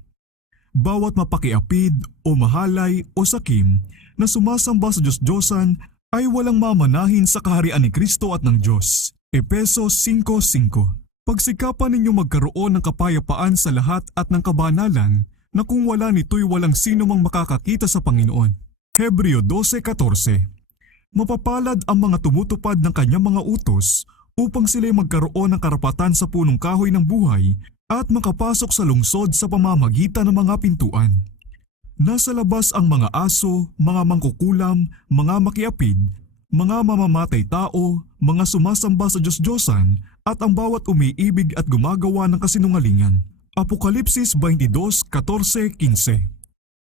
Bawat mapakiapid o mahalay o sakim na sumasamba sa Diyos-Diyosan ay walang mamanahin sa kaharian ni Kristo at ng Diyos. Efeso 5:5. Pagsikapan ninyo magkaroon ng kapayapaan sa lahat at ng kabanalan na kung wala nito'y walang sino mang makakakita sa Panginoon. Hebreo 12:14. Mapapalad ang mga tumutupad ng kanyang mga utos upang sila'y magkaroon ng karapatan sa punong kahoy ng buhay at makapasok sa lungsod sa pamamagitan ng mga pintuan. Nasa labas ang mga aso, mga mangkukulam, mga makiapid, mga mamamatay tao, mga sumasamba sa Diyos-Diyosan at ang bawat umiibig at gumagawa ng kasinungalingan. Apokalipsis 22:14-15.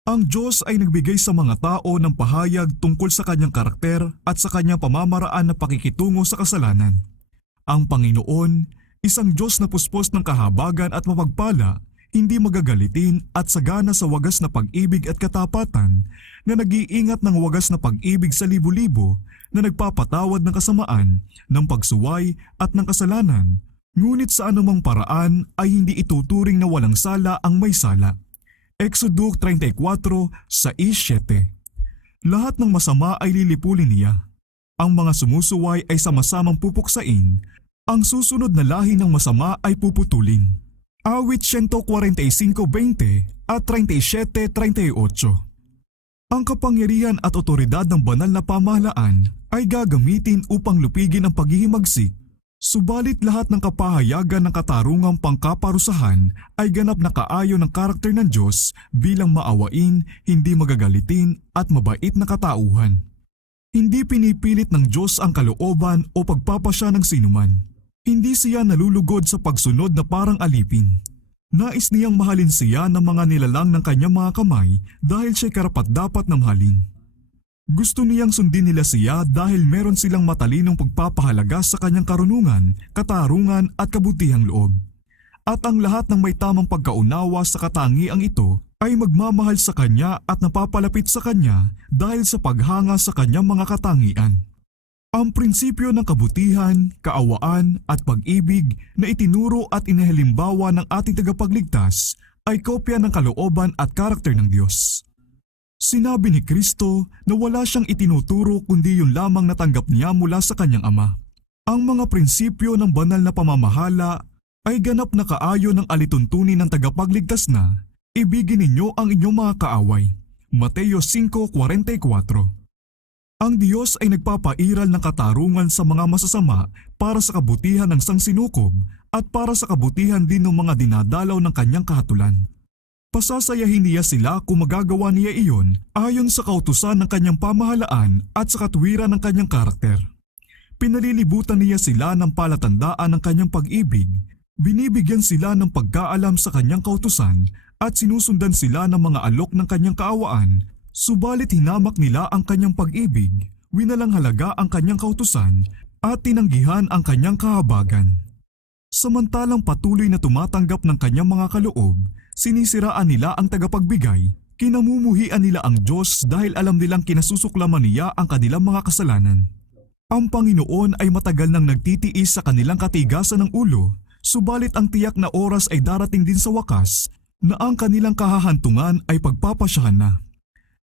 Ang Diyos ay nagbigay sa mga tao ng pahayag tungkol sa kanyang karakter at sa kanyang pamamaraan na pakikitungo sa kasalanan. Ang Panginoon, isang Diyos na puspos ng kahabagan at mapagpala, hindi magagalitin at sagana sa wagas na pag-ibig at katapatan, na nag-iingat ng wagas na pag-ibig sa libo-libo, na nagpapatawad ng kasamaan, ng pagsuway at ng kasalanan, ngunit sa anumang paraan ay hindi ituturing na walang sala ang may sala. Exodo 34:6-7. Lahat ng masama ay lilipulin niya. Ang mga sumusuway ay sama-samang pupuksain. Ang susunod na lahi ng masama ay puputulin. Awit 145:20 at 37:38. Ang kapangyarihan at otoridad ng banal na pamahalaan ay gagamitin upang lupigin ang paghihimagsik. Subalit lahat ng kapahayagan ng katarungang pangkaparusahan ay ganap na kaayon ng karakter ng Diyos bilang maawain, hindi magagalitin at mabait na katauhan. Hindi pinipilit ng Diyos ang kalooban o pagpapasya ng sinuman. Hindi siya nalulugod sa pagsunod na parang alipin. Nais niyang mahalin siya ng mga nilalang ng kanyang mga kamay dahil siya'y karapat-dapat na mahalin. Gusto niyang sundin nila siya dahil meron silang matalinong pagpapahalaga sa kanyang karunungan, katarungan at kabutihang loob. At ang lahat ng may tamang pagkaunawa sa katangiang ito ay magmamahal sa kanya at napapalapit sa kanya dahil sa paghanga sa kanyang mga katangian. Ang prinsipyo ng kabutihan, kaawaan at pag-ibig na itinuro at inihalimbawa ng ating tagapagligtas ay kopya ng kalooban at karakter ng Diyos. Sinabi ni Kristo na wala siyang itinuturo kundi yun lamang natanggap niya mula sa kanyang Ama. Ang mga prinsipyo ng banal na pamamahala ay ganap na kaayon ng alituntunin ng tagapagligtas na ibigin ninyo ang inyong mga kaaway. Mateo 5:44. Ang Diyos ay nagpapairal ng katarungan sa mga masasama para sa kabutihan ng sangsinukob at para sa kabutihan din ng mga dinadalaw ng kanyang kahatulan. Pasasayahin niya sila kung magagawa niya iyon ayon sa kautusan ng kanyang pamahalaan at sa katuwiran ng kanyang karakter. Pinalilibutan niya sila ng palatandaan ng kanyang pag-ibig, binibigyan sila ng pagkaalam sa kanyang kautusan at sinusundan sila ng mga alok ng kanyang kaawaan. Subalit hinamak nila ang kanyang pag-ibig, winalanghalaga ang kanyang kautusan at tinanggihan ang kanyang kahabagan. Samantalang patuloy na tumatanggap ng kanyang mga kaloob, sinisiraan nila ang tagapagbigay, kinamumuhian nila ang Diyos dahil alam nilang kinasusuklaman niya ang kanilang mga kasalanan. Ang Panginoon ay matagal nang nagtitiis sa kanilang katigasan ng ulo, subalit ang tiyak na oras ay darating din sa wakas na ang kanilang kahahantungan ay pagpapasyahan na.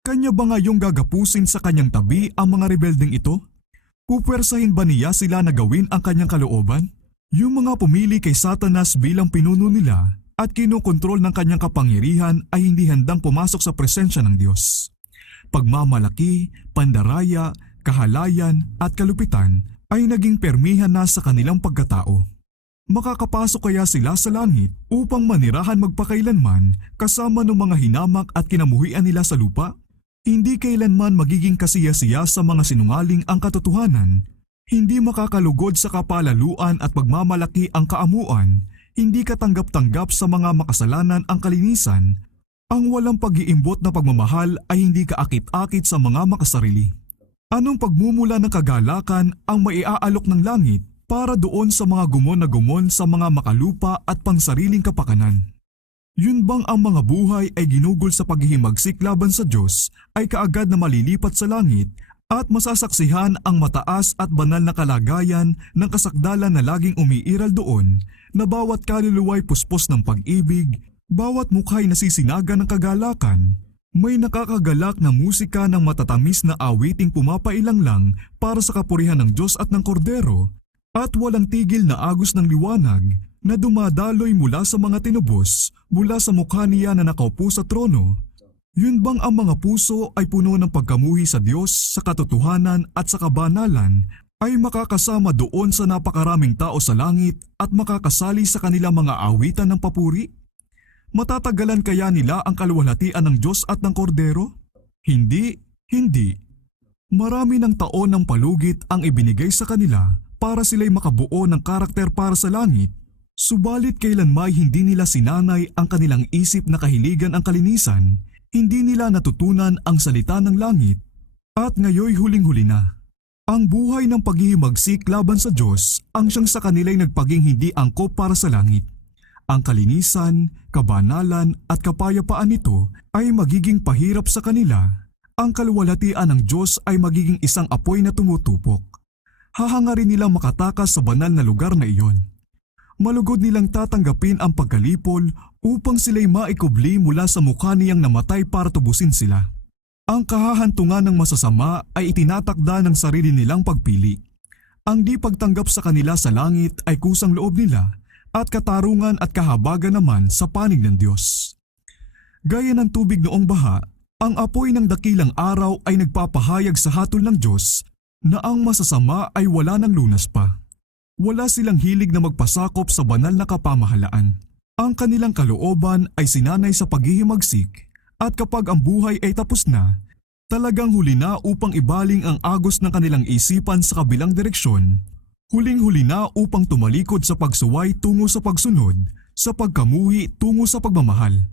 Kanya ba ngayong gagapusin sa kanyang tabi ang mga rebeldeng ito? Pupwersahin ba niya sila na gawin ang kanyang kalooban? Yung mga pumili kay Satanas bilang pinuno nila at kinokontrol ng kanyang kapangyarihan ay hindi handang pumasok sa presensya ng Diyos. Pagmamalaki, pandaraya, kahalayan at kalupitan ay naging permihan na sa kanilang pagkatao. Makakapasok kaya sila sa langit upang manirahan magpakailanman kasama ng mga hinamak at kinamuhian nila sa lupa? Hindi kailanman magiging kasiyasiya sa mga sinungaling ang katotohanan, hindi makakalugod sa kapalaluan at pagmamalaki ang kaamuan, hindi katanggap-tanggap sa mga makasalanan ang kalinisan, ang walang pag-iimbot na pagmamahal ay hindi kaakit-akit sa mga makasarili. Anong pagmumula ng kagalakan ang maiaalok ng langit para doon sa mga gumon na gumon sa mga makalupa at pangsariling kapakanan? Yun bang ang mga buhay ay ginugol sa paghihimagsik laban sa Diyos ay kaagad na malilipat sa langit at masasaksihan ang mataas at banal na kalagayan ng kasakdalan na laging umiiral doon na bawat kaluluwa'y puspos ng pag-ibig, bawat mukha'y nasisinaga ng kagalakan, may nakakagalak na musika ng matatamis na awiting pumapailang lang para sa kapurihan ng Diyos at ng Kordero, at walang tigil na agos ng liwanag na dumadaloy mula sa mga tinubos, mula sa mukha niya na nakaupo sa trono. Yun bang ang mga puso ay puno ng pagkamuhi sa Diyos, sa katotohanan at sa kabanalan, ay makakasama doon sa napakaraming tao sa langit at makakasali sa kanilang mga awitan ng papuri? Matatagalan kaya nila ang kaluwalhatian ng Diyos at ng Kordero? Hindi, hindi. Marami ng taon ng palugit ang ibinigay sa kanila para sila'y makabuo ng karakter para sa langit. Subalit kailanmay hindi nila sinanay ang kanilang isip na kahiligan ang kalinisan, hindi nila natutunan ang salita ng langit. At ngayoy huling-huli na. Ang buhay ng paghihimagsik laban sa Diyos ang siyang sa kanila'y nagpaging hindi angkop para sa langit. Ang kalinisan, kabanalan at kapayapaan nito ay magiging pahirap sa kanila. Ang kaluwalhatian ng Diyos ay magiging isang apoy na tumutupok. Hahangarin nilang makatakas sa banal na lugar na iyon. Malugod nilang tatanggapin ang pagkalipol upang sila'y maikubli mula sa mukha niyang namatay para tubusin sila. Ang kahahantungan ng masasama ay itinatakda ng sarili nilang pagpili. Ang di pagtanggap sa kanila sa langit ay kusang loob nila at katarungan at kahabagan naman sa panig ng Diyos. Gaya ng tubig noong baha, ang apoy ng dakilang araw ay nagpapahayag sa hatol ng Diyos na ang masasama ay wala ng lunas pa. Wala silang hilig na magpasakop sa banal na kapamahalaan. Ang kanilang kalooban ay sinanay sa paghihimagsik at kapag ang buhay ay tapos na, talagang huli na upang ibaling ang agos ng kanilang isipan sa kabilang direksyon. Huling-huli na upang tumalikod sa pagsuway tungo sa pagsunod, sa pagkamuhi tungo sa pagmamahal.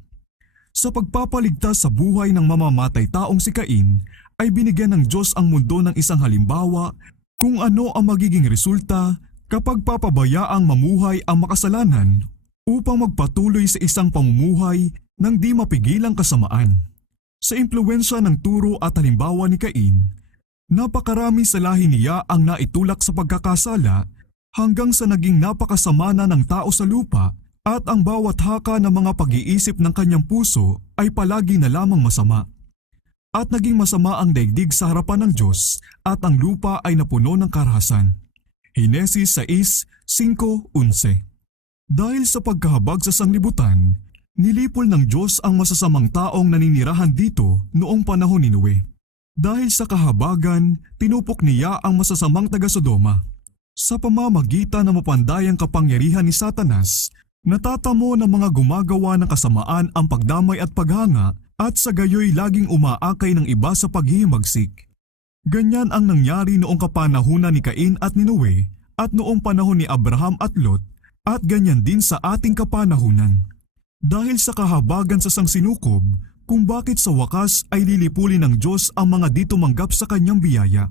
Sa pagpapaligtas sa buhay ng mamamatay taong si Cain, ay binigyan ng Diyos ang mundo ng isang halimbawa kung ano ang magiging resulta kapag papabayaang mamuhay ang makasalanan upang magpatuloy sa isang pamumuhay ng di mapigilang kasamaan. Sa impluwensya ng turo at halimbawa ni Cain, napakarami sa lahi niya ang naitulak sa pagkakasala hanggang sa naging napakasama na ng tao sa lupa at ang bawat haka ng mga pag-iisip ng kanyang puso ay palagi na lamang masama. At naging masama ang daigdig sa harapan ng Diyos at ang lupa ay napuno ng karahasan. Henesis 6:5-11. Dahil sa pagkahabag sa sanglibutan, Nilipol ng Diyos ang masasamang taong naninirahan dito noong panahon ni Noe. Dahil sa kahabagan, tinupok niya ang masasamang taga-Sodoma. Sa pamamagitan ng mapandayang kapangyarihan ni Satanas, natatamo ng mga gumagawa ng kasamaan ang pagdamay at paghanga at sa gayoy laging umaakay ng iba sa paghihimagsik. Ganyan ang nangyari noong kapanahunan ni Cain at ni Noe at noong panahon ni Abraham at Lot at ganyan din sa ating kapanahunan. Dahil sa kahabagan sa sangsinukob, kung bakit sa wakas ay lilipulin ng Diyos ang mga di tumanggap sa kanyang biyaya.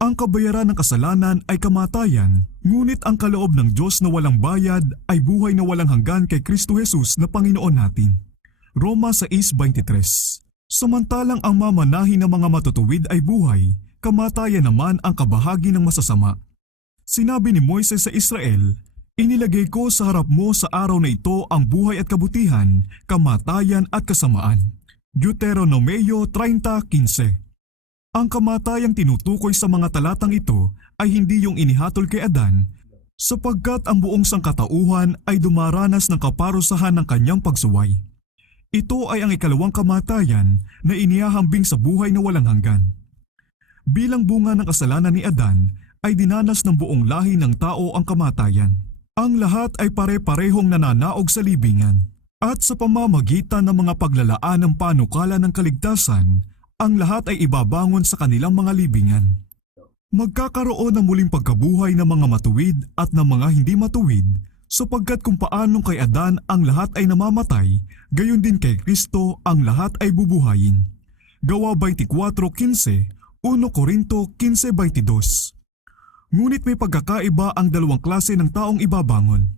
Ang kabayaran ng kasalanan ay kamatayan, ngunit ang kaloob ng Diyos na walang bayad ay buhay na walang hanggan kay Kristo Jesus na Panginoon natin. Roma 6:23. Samantalang ang mamanahin ng mga matutuwid ay buhay, kamatayan naman ang kabahagi ng masasama. Sinabi ni Moises sa Israel, "Inilagay ko sa harap mo sa araw na ito ang buhay at kabutihan, kamatayan at kasamaan." Deuteronomeo 30:15. Ang kamatayang tinutukoy sa mga talatang ito ay hindi yung inihatol kay Adan, sapagkat ang buong sangkatauhan ay dumaranas ng kaparusahan ng kanyang pagsuway. Ito ay ang ikalawang kamatayan na inihahambing sa buhay na walang hanggan. Bilang bunga ng kasalanan ni Adan ay dinanas ng buong lahi ng tao ang kamatayan. Ang lahat ay pare-parehong nananaog sa libingan. At sa pamamagitan ng mga paglalaan ng panukala ng kaligtasan, ang lahat ay ibabangon sa kanilang mga libingan. Magkakaroon ng muling pagkabuhay ng mga matuwid at ng mga hindi matuwid, sapagkat kung paanong kay Adan ang lahat ay namamatay, gayon din kay Kristo ang lahat ay bubuhayin. Gawa 24:15, 1 Corinto 15:22. Ngunit may pagkakaiba ang dalawang klase ng taong ibabangon.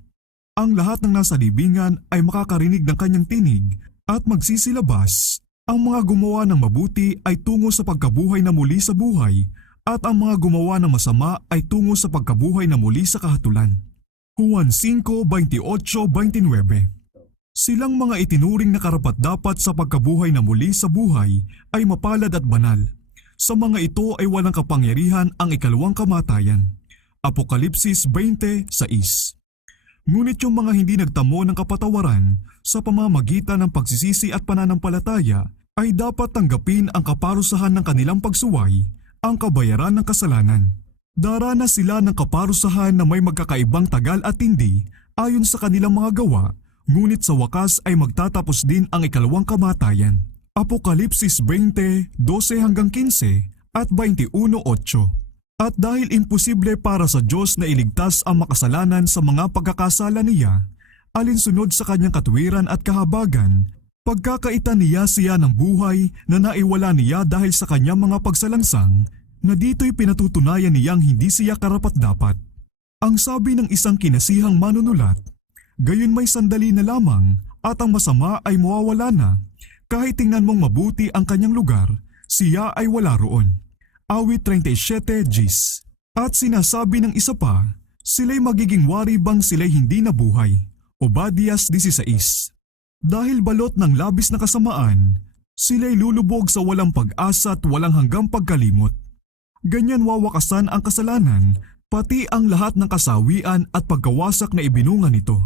Ang lahat ng nasa libingan ay makakarinig ng kanyang tinig at magsisilabas. Ang mga gumawa ng mabuti ay tungo sa pagkabuhay na muli sa buhay at ang mga gumawa ng masama ay tungo sa pagkabuhay na muli sa kahatulan. Juan 5:28-29. Silang mga itinuring na karapat-dapat sa pagkabuhay na muli sa buhay ay mapalad at banal. Sa mga ito ay walang kapangyarihan ang ikalawang kamatayan. Apokalipsis 20:6. Ngunit yung mga hindi nagtamo ng kapatawaran sa pamamagitan ng pagsisisi at pananampalataya ay dapat tanggapin ang kaparusahan ng kanilang pagsuway, ang kabayaran ng kasalanan. Daranas sila ng kaparusahan na may magkakaibang tagal at tindi ayon sa kanilang mga gawa, ngunit sa wakas ay magtatapos din ang ikalawang kamatayan. Apokalipsis 20:12-15 at 21:8. At dahil imposible para sa Diyos na iligtas ang makasalanan sa mga pagkakasala niya, alinsunod sa kanyang katuwiran at kahabagan, pagkakaita niya siya ng buhay na naiwala niya dahil sa kanyang mga pagsalansang, na dito'y pinatutunayan niyang hindi siya karapat-dapat. Ang sabi ng isang kinasihang manunulat, "Gayon may sandali na lamang at ang masama ay mawawala na. Kahit tingnan mong mabuti ang kanyang lugar, siya ay wala roon." Awit 37 Gs. At sinasabi ng isa pa, sila'y magiging wari bang sila'y hindi nabuhay. Obadias 16. Dahil balot ng labis na kasamaan, sila'y lulubog sa walang pag-asa at walang hanggang pagkalimot. Ganyan wawakasan ang kasalanan, pati ang lahat ng kasawian at pagkawasak na ibinunga nito.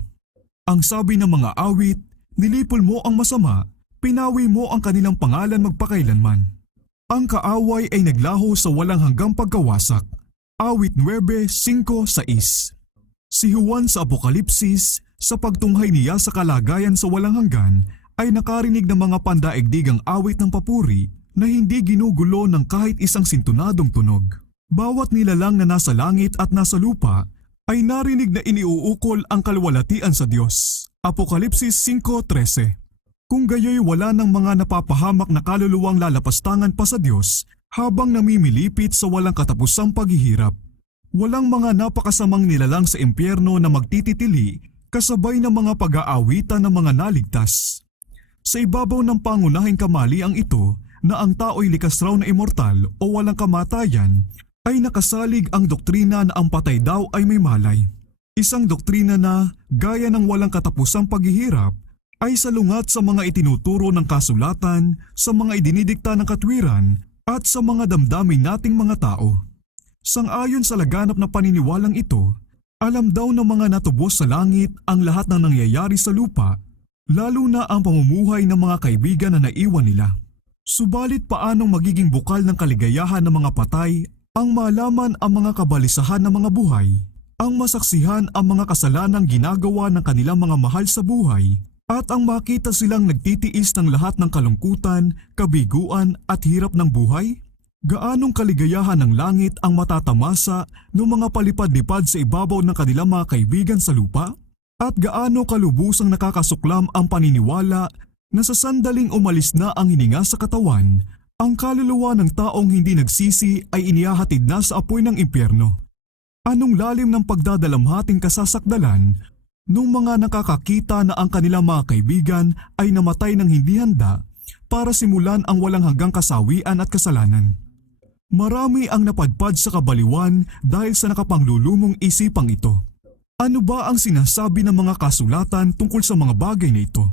Ang sabi ng mga awit, nilipol mo ang masama, pinawi mo ang kanilang pangalan magpakailanman. Ang kaaway ay naglaho sa walang hanggang pagkawasak. Awit 9:5-6. Si Juan sa Apokalipsis, sa pagtunghay niya sa kalagayan sa walang hanggan, ay nakarinig ng mga pandaigdigang awit ng papuri na hindi ginugulo ng kahit isang sintunadong tunog. Bawat nilalang na nasa langit at nasa lupa ay narinig na iniuukol ang kalwalatian sa Diyos. Apokalipsis 5:13. Kung gayoy wala ng mga napapahamak na kaluluwang lalapastangan pa sa Diyos habang namimilipit sa walang katapusang paghihirap. Walang mga napakasamang nilalang sa impyerno na magtititili kasabay ng mga pag-aawitan ng mga naligtas. Sa ibabaw ng pangunahing kamaliang ito na ang tao'y likas raw na immortal o walang kamatayan, ay nakasalig ang doktrina na ang patay daw ay may malay. Isang doktrina na, gaya ng walang katapusang paghihirap, ay salungat sa mga itinuturo ng kasulatan, sa mga idinidikta ng katwiran, at sa mga damdamin nating mga tao. Sang-ayon sa laganap na paniniwalang ito, alam daw ng mga natubos sa langit ang lahat ng nangyayari sa lupa, lalo na ang pamumuhay ng mga kaibigan na naiwan nila. Subalit paanong magiging bukal ng kaligayahan ng mga patay ang malaman ang mga kabalisahan ng mga buhay, ang masaksihan ang mga kasalanang ginagawa ng kanilang mga mahal sa buhay, at ang makita silang nagtitiis ng lahat ng kalungkutan, kabiguan at hirap ng buhay? Gaanong kaligayahan ng langit ang matatamasa ng mga palipad-lipad sa ibabaw ng kanilang mga kaibigan sa lupa? At gaano kalubusang nakakasuklam ang paniniwala na sa sandaling umalis na ang hininga sa katawan, ang kaluluwa ng taong hindi nagsisi ay inihahatid na sa apoy ng impyerno. Anong lalim ng pagdadalamhating kasasakdalan nung mga nakakakita na ang kanilang mga kaibigan ay namatay ng hindi handa para simulan ang walang hanggang kasawian at kasalanan. Marami ang napadpad sa kabaliwan dahil sa nakapanglulumong isipang ito. Ano ba ang sinasabi ng mga kasulatan tungkol sa mga bagay na ito?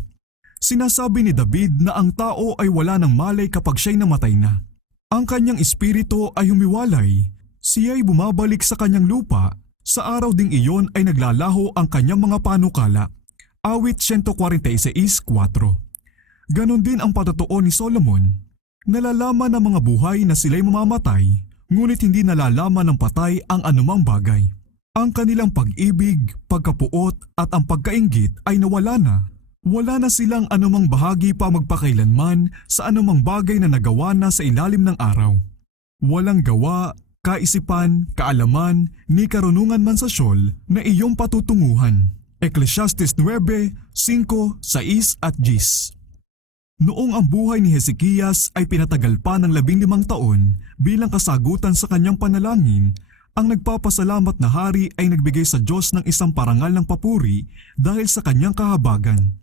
Sinasabi ni David na ang tao ay wala ng malay kapag siya'y namatay na. Ang kanyang espiritu ay humiwalay, siya'y bumabalik sa kanyang lupa, sa araw ding iyon ay naglalaho ang kanyang mga panukala. Awit 146:4. Ganon din ang patotoo ni Solomon. Nalalaman ng mga buhay na sila'y mamamatay, ngunit hindi nalalaman ng patay ang anumang bagay. Ang kanilang pag-ibig, pagkapuot at ang pagkainggit ay nawala na. Wala na silang anumang bahagi pa magpakailanman sa anumang bagay na nagawa na sa ilalim ng araw. Walang gawa, kaisipan, kaalaman, ni karunungan man sa siyol na iyong patutunguhan. Ecclesiastes 9:5, 6 at 10. Noong ang buhay ni Hezekias ay pinatagal pa ng 15 taon bilang kasagutan sa kanyang panalangin, ang nagpapasalamat na hari ay nagbigay sa Diyos ng isang parangal ng papuri dahil sa kanyang kahabagan.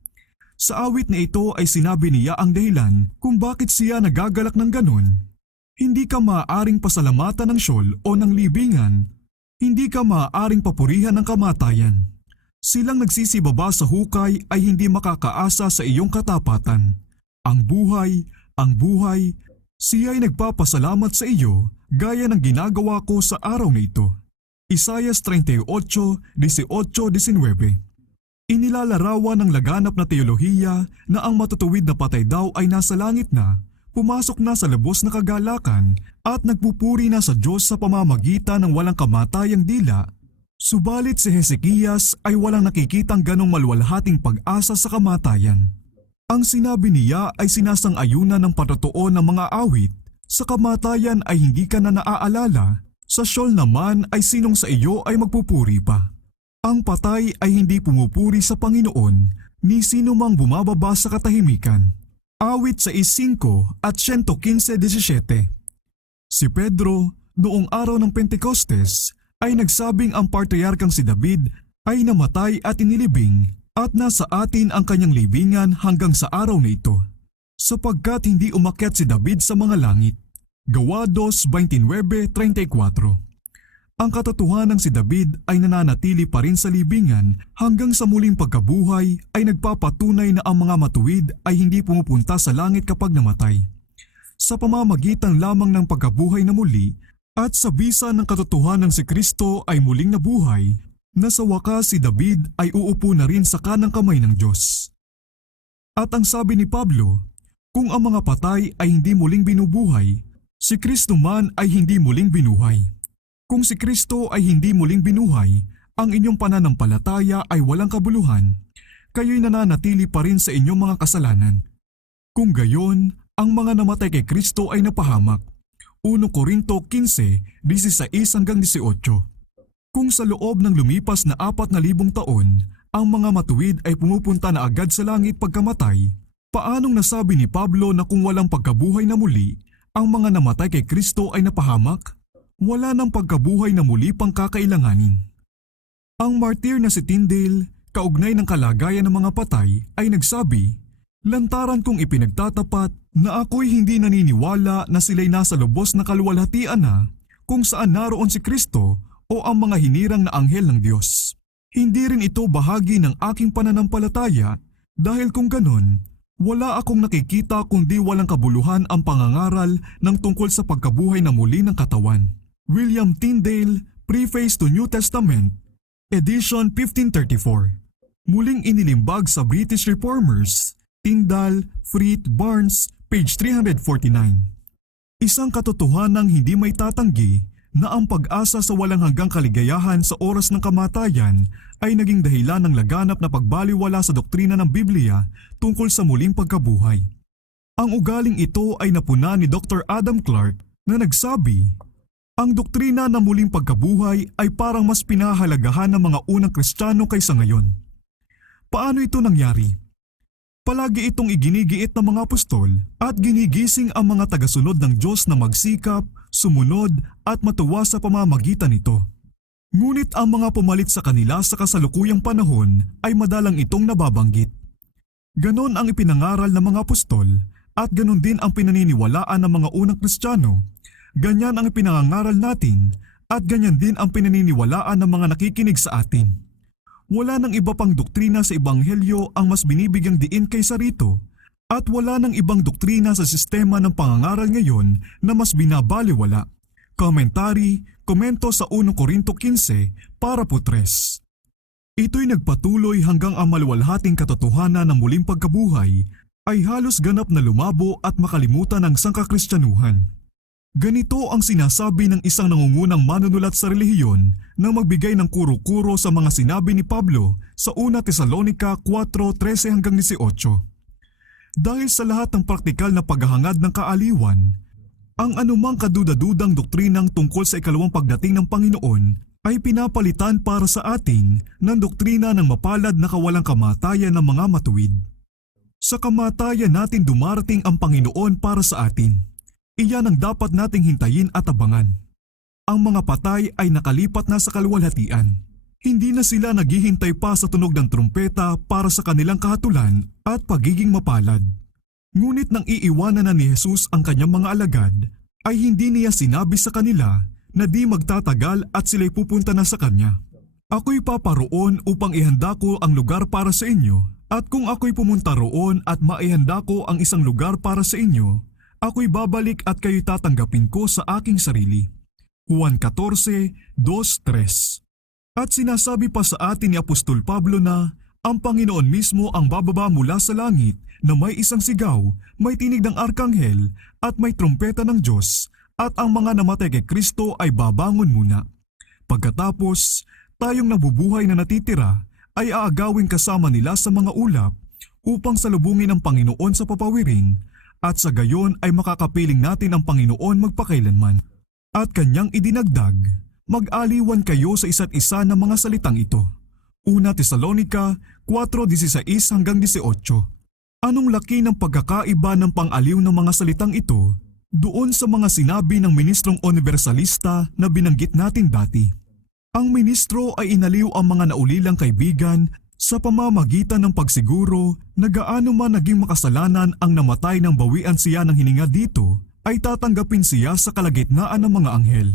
Sa awit na ito ay sinabi niya ang dahilan kung bakit siya nagagalak ng ganon. Hindi ka maaaring pasalamatan ng siyol o ng libingan. Hindi ka maaaring papurihan ng kamatayan. Silang nagsisibaba sa hukay ay hindi makakaasa sa iyong katapatan. Ang buhay, siya'y nagpapasalamat sa iyo gaya ng ginagawa ko sa araw na ito. Isaias 38:18-19. Inilalarawan ng laganap na teolohiya na ang matutuwid na patay daw ay nasa langit na, pumasok na sa lubos na kagalakan at nagpupuri na sa Diyos sa pamamagitan ng walang kamatayang dila. Subalit si Hezekias ay walang nakikitang ganong maluwalhating pag-asa sa kamatayan. Ang sinabi niya ay sinasang-ayunan ng patotoo ng mga awit. Sa kamatayan ay hindi ka na naaalala, sa siyol naman ay sinong sa iyo ay magpupuri pa. Ang patay ay hindi pumupuri sa Panginoon, ni sino mang bumababa sa katahimikan. Awit 6:5 at 115:17. Si Pedro, noong araw ng Pentecostes, ay nagsabing ang patriarkang si David ay namatay at inilibing at nasa atin ang kanyang libingan hanggang sa araw na ito, sapagkat hindi umakyat si David sa mga langit. Gawa 2:29-34. Ang katotohanan si David ay nananatili pa rin sa libingan hanggang sa muling pagkabuhay ay nagpapatunay na ang mga matuwid ay hindi pumupunta sa langit kapag namatay. Sa pamamagitan lamang ng pagkabuhay na muli at sa bisa ng katotohanan si Kristo ay muling nabuhay, na sa wakas si David ay uupo na rin sa kanang kamay ng Diyos. At ang sabi ni Pablo, kung ang mga patay ay hindi muling binubuhay, si Kristo man ay hindi muling binuhay. Kung si Kristo ay hindi muling binuhay, ang inyong pananampalataya ay walang kabuluhan, kayo'y nananatili pa rin sa inyong mga kasalanan. Kung gayon, ang mga namatay kay Kristo ay napahamak. 1 Corinto 15:16-18. Kung sa loob ng lumipas na 4,000 taon, ang mga matuwid ay pumupunta na agad sa langit pagkamatay, paanong nasabi ni Pablo na kung walang pagkabuhay na muli, ang mga namatay kay Kristo ay napahamak? Wala nang pagkabuhay na muli pang kakailanganin. Ang martir na si Tyndale, kaugnay ng kalagayan ng mga patay, ay nagsabi, lantaran kong ipinagtatapat na ako'y hindi naniniwala na sila'y nasa lubos na kaluwalhatian na kung saan naroon si Kristo o ang mga hinirang na anghel ng Diyos. Hindi rin ito bahagi ng aking pananampalataya dahil kung ganon, wala akong nakikita kundi walang kabuluhan ang pangangaral ng tungkol sa pagkabuhay na muli ng katawan. William Tyndale, Preface to New Testament, Edition 1534. Muling inilimbag sa British Reformers, Tyndall, Frith, Barnes, page 349. Isang katotohanang hindi may tatanggi na ang pag-asa sa walang hanggang kaligayahan sa oras ng kamatayan ay naging dahilan ng laganap na pagbaliwala sa doktrina ng Biblia tungkol sa muling pagkabuhay. Ang ugaling ito ay napuna ni Dr. Adam Clark na nagsabi, ang doktrina ng muling pagkabuhay ay parang mas pinahalagahan ng mga unang Kristiyano kaysa ngayon. Paano ito nangyari? Palagi itong iginigiit ng mga apostol at ginigising ang mga tagasunod ng Diyos na magsikap, sumunod at matuwa sa pamamagitan nito. Ngunit ang mga pumalit sa kanila sa kasalukuyang panahon ay madalang itong nababanggit. Ganon ang ipinangaral ng mga apostol at ganon din ang pinaniniwalaan ng mga unang Kristiyano. Ganyan ang ipinangangaral natin at ganyan din ang pinaniniwalaan ng mga nakikinig sa atin. Wala nang iba pang doktrina sa Ebanghelyo ang mas binibigyang diin kaysa rito at wala nang ibang doktrina sa sistema ng pangangaral ngayon na mas binabaliwala. Komentary, komento sa 1 Korinto 15 para po 3. Ito'y nagpatuloy hanggang ang maluwalhating katotohanan ng muling pagkabuhay ay halos ganap na lumabo at makalimutan ng sangkakristyanuhan. Ganito ang sinasabi ng isang nangungunang manunulat sa relihiyon na magbigay ng kuro-kuro sa mga sinabi ni Pablo sa 1 Tesalonica 4:13 hanggang 18. Dahil sa lahat ng praktikal na paghahangad ng kaaliwan, ang anumang kadudadudang doktrinang tungkol sa ikalawang pagdating ng Panginoon ay pinapalitan para sa atin ng doktrina ng mapalad na kawalang kamatayan ng mga matuwid. Sa kamatayan natin dumarating ang Panginoon para sa atin. Iyan ang dapat nating hintayin at abangan. Ang mga patay ay nakalipat na sa kaluwalhatian. Hindi na sila naghihintay pa sa tunog ng trumpeta para sa kanilang kahatulan at pagiging mapalad. Ngunit nang iiwanan na ni Jesus ang kanyang mga alagad, ay hindi niya sinabi sa kanila na di magtatagal at sila'y pupunta na sa kanya. Ako'y paparoon upang ihanda ko ang lugar para sa inyo, at kung ako'y pumunta roon at maihanda ko ang isang lugar para sa inyo, ako'y babalik at kayo'y tatanggapin ko sa aking sarili. Juan 14:2-3. At sinasabi pa sa atin ni Apostol Pablo na ang Panginoon mismo ang bababa mula sa langit na may isang sigaw, may tinig ng arkanghel at may trumpeta ng Diyos, at ang mga namatay kay Kristo ay babangon muna. Pagkatapos, tayong nabubuhay na natitira ay aagawin kasama nila sa mga ulap upang salubungin ang Panginoon sa papawiring, at sa gayon ay makakapiling natin ang Panginoon magpakailanman. At kanyang idinagdag, mag-aliwan kayo sa isa't isa ng mga salitang ito. 1 Tesalonica 4:16 hanggang 18. Anong laki ng pagkakaiba ng pang-aliw ng mga salitang ito doon sa mga sinabi ng ministrong universalista na binanggit natin dati? Ang ministro ay inaliw ang mga naulilang kaibigan sa pamamagitan ng pagsiguro na gaano man naging makasalanan ang namatay nang bawian siya ng hininga dito, ay tatanggapin siya sa kalagitnaan ng mga anghel.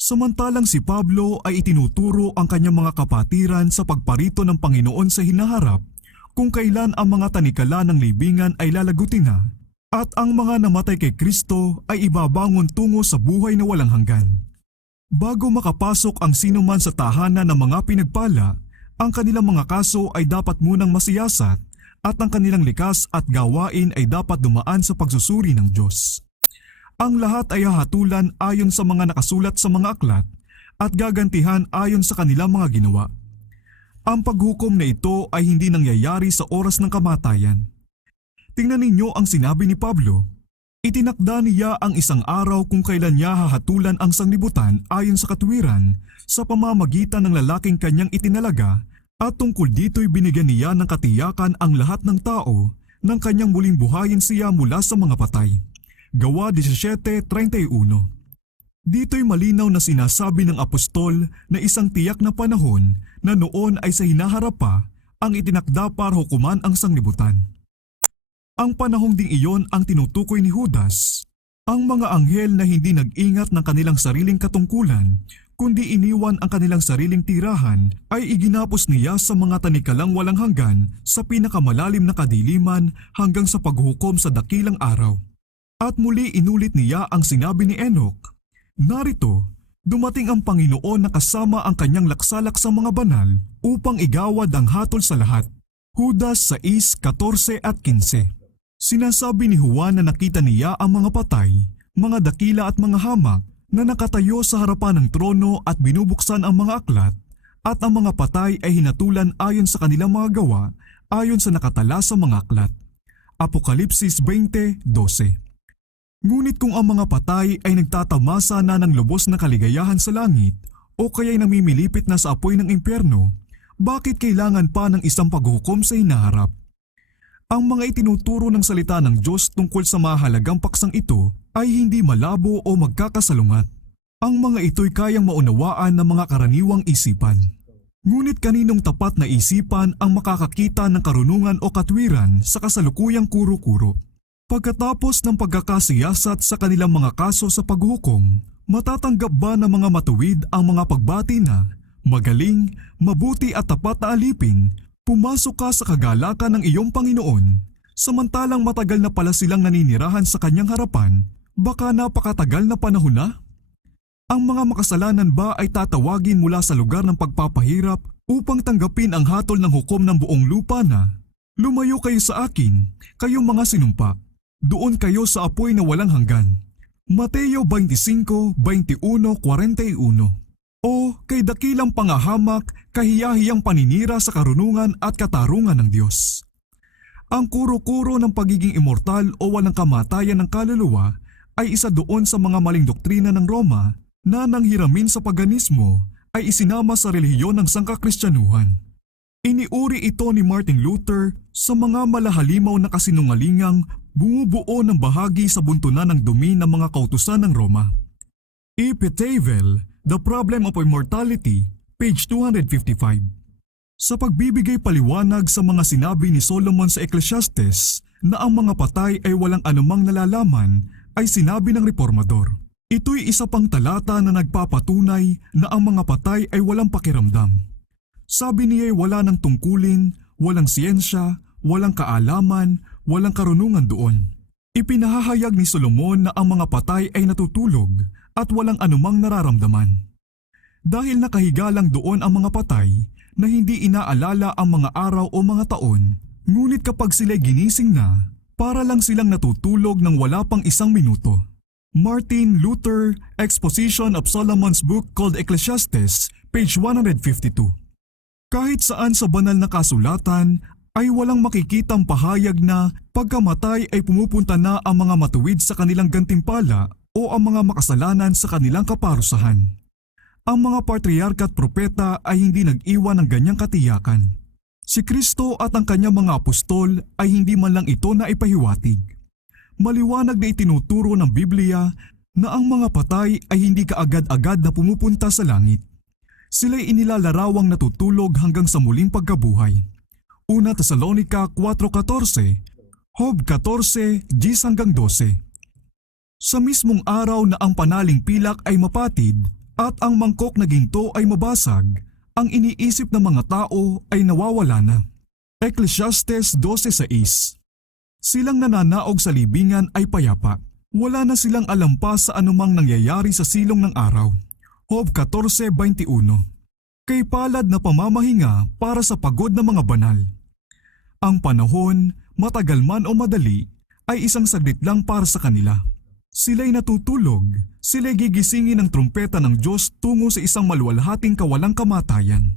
Samantalang si Pablo ay itinuturo ang kanyang mga kapatiran sa pagparito ng Panginoon sa hinaharap kung kailan ang mga tanikala ng libingan ay lalagutin na, at ang mga namatay kay Kristo ay ibabangon tungo sa buhay na walang hanggan. Bago makapasok ang sinuman sa tahanan ng mga pinagpala, ang kanilang mga kaso ay dapat munang masiyasat at ang kanilang likas at gawain ay dapat dumaan sa pagsusuri ng Diyos. Ang lahat ay hahatulan ayon sa mga nakasulat sa mga aklat at gagantihan ayon sa kanilang mga ginawa. Ang paghukom na ito ay hindi nangyayari sa oras ng kamatayan. Tingnan ninyo ang sinabi ni Pablo. Itinakda niya ang isang araw kung kailan niya hahatulan ang sanglibutan ayon sa katuwiran sa pamamagitan ng lalaking kanyang itinalaga, at tungkol dito'y binigyan niya ng katiyakan ang lahat ng tao nang kanyang muling buhayin siya mula sa mga patay. Gawa 17:31. Dito'y malinaw na sinasabi ng apostol na isang tiyak na panahon na noon ay sa hinaharap pa ang itinakda para hukuman ang sanglibutan. Ang panahong ding iyon ang tinutukoy ni Judas. Ang mga anghel na hindi nag-ingat ng kanilang sariling katungkulan, kundi iniwan ang kanilang sariling tirahan, ay iginapos niya sa mga tanikalang walang hanggan sa pinakamalalim na kadiliman hanggang sa paghukom sa dakilang araw. At muli inulit niya ang sinabi ni Enoch, narito, Dumating ang Panginoon na kasama ang kanyang laksa-laksang mga banal upang igawad ang hatol sa lahat. Judas 6:14 at 15. Sinasabi ni Juan na nakita niya ang mga patay, mga dakila at mga hamak na nakatayo sa harapan ng trono at binubuksan ang mga aklat, at ang mga patay ay hinatulan ayon sa kanilang mga gawa ayon sa nakatala sa mga aklat. Apokalipsis 20:12. Ngunit kung ang mga patay ay nagtatamasa na ng lubos na kaligayahan sa langit o kaya'y namimilipit na sa apoy ng impyerno, bakit kailangan pa ng isang paghukom sa hinaharap? Ang mga itinuturo ng salita ng Diyos tungkol sa mahalagang paksang ito ay hindi malabo o magkakasalungat. Ang mga ito'y kayang maunawaan ng mga karaniwang isipan. Ngunit kaninong tapat na isipan ang makakakita ng karunungan o katwiran sa kasalukuyang kuro-kuro? Pagkatapos ng pagkakasiyasat sa kanilang mga kaso sa paghukom, matatanggap ba ng mga matuwid ang mga pagbati na, magaling, mabuti at tapat na alipin, pumasok ka sa kagalakan ng iyong Panginoon, samantalang matagal na pala silang naninirahan sa kanyang harapan, baka napakatagal na panahon na? Ang mga makasalanan ba ay tatawagin mula sa lugar ng pagpapahirap upang tanggapin ang hatol ng hukom ng buong lupa na, lumayo kayo sa akin, kayong mga sinumpa. Doon kayo sa apoy na walang hanggan. Mateo 25:21-41. O kay dakilang pangahamak, kahiyahiyang paninira sa karunungan at katarungan ng Diyos. Ang kuro-kuro ng pagiging immortal o walang kamatayan ng kaluluwa ay isa doon sa mga maling doktrina ng Roma na nanghiramin sa paganismo ay isinama sa relihiyon ng sangkakristyanuhan. Iniuri ito ni Martin Luther sa mga malahalimaw na kasinungalingang bumubuo ng bahagi sa buntunan ng dumi ng mga kautusan ng Roma. E. P. Tavel, The Problem of Immortality, page 255. Sa pagbibigay paliwanag sa mga sinabi ni Solomon sa Ecclesiastes na ang mga patay ay walang anumang nalalaman, ay sinabi ng reformador. Ito'y isa pang talata na nagpapatunay na ang mga patay ay walang pakiramdam. Sabi niya ay wala ng tungkulin, walang siyensya, walang kaalaman, walang karunungan doon. Ipinahahayag ni Solomon na ang mga patay ay natutulog at walang anumang nararamdaman. Dahil nakahiga lang doon ang mga patay na hindi inaalala ang mga araw o mga taon, ngunit kapag sila'y ginising na, para lang silang natutulog ng wala pang isang minuto. Martin Luther, Exposition of Solomon's Book called Ecclesiastes, page 152. Kahit saan sa banal na kasulatan ay walang makikitang pahayag na pagkamatay ay pumupunta na ang mga matuwid sa kanilang gantimpala o ang mga makasalanan sa kanilang kaparusahan. Ang mga patriarka at propeta ay hindi nag-iwan ng ganyang katiyakan. Si Kristo at ang kanyang mga apostol ay hindi man lang ito na ipahiwatig. Maliwanag na itinuturo ng Biblia na ang mga patay ay hindi kaagad-agad na pumupunta sa langit. Sila'y inilarawang natutulog hanggang sa muling pagkabuhay. Una Tesalonica 4:14, Job 14:10-12. Sa mismong araw na ang panaling pilak ay mapatid at ang mangkok na ginto ay mabasag, ang iniisip ng mga tao ay nawawala na. Ecclesiastes 12:6. Silang nananaog sa libingan ay payapa. Wala na silang alam pa sa anumang nangyayari sa silong ng araw. Job 14:21. Kay palad na pamamahinga para sa pagod na mga banal. Ang panahon, matagal man o madali, ay isang saglit lang para sa kanila. Sila'y natutulog, sila'y gigisingin ng trumpeta ng Diyos tungo sa isang maluwalhating kawalang kamatayan.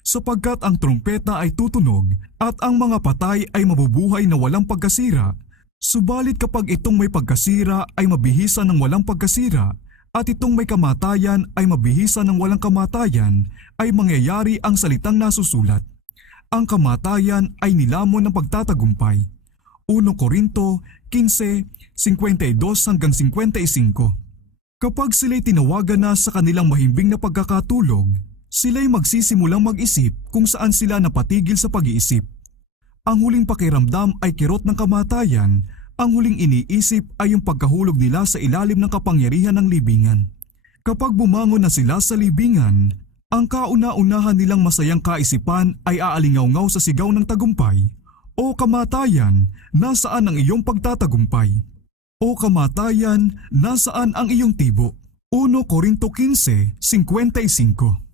Sapagkat ang trumpeta ay tutunog at ang mga patay ay mabubuhay na walang pagkasira, subalit kapag itong may pagkasira ay mabihisan ng walang pagkasira, at itong may kamatayan ay mabihisan ng walang kamatayan, ay mangyayari ang salitang nasusulat. Ang kamatayan ay nilamon ng pagtatagumpay. 1 Corinto 15:52-55. Kapag sila'y tinawagan na sa kanilang mahimbing na pagkakatulog, sila'y magsisimulang mag-isip kung saan sila napatigil sa pag-iisip. Ang huling pakiramdam ay kirot ng kamatayan, ang huling iniisip ay yung pagkahulog nila sa ilalim ng kapangyarihan ng libingan. Kapag bumangon na sila sa libingan, ang kauna-unahan nilang masayang kaisipan ay aalingaw-ngaw sa sigaw ng tagumpay. O kamatayan, nasaan ang iyong pagtatagumpay? O kamatayan, nasaan ang iyong tibo? 1 Corinto 15:55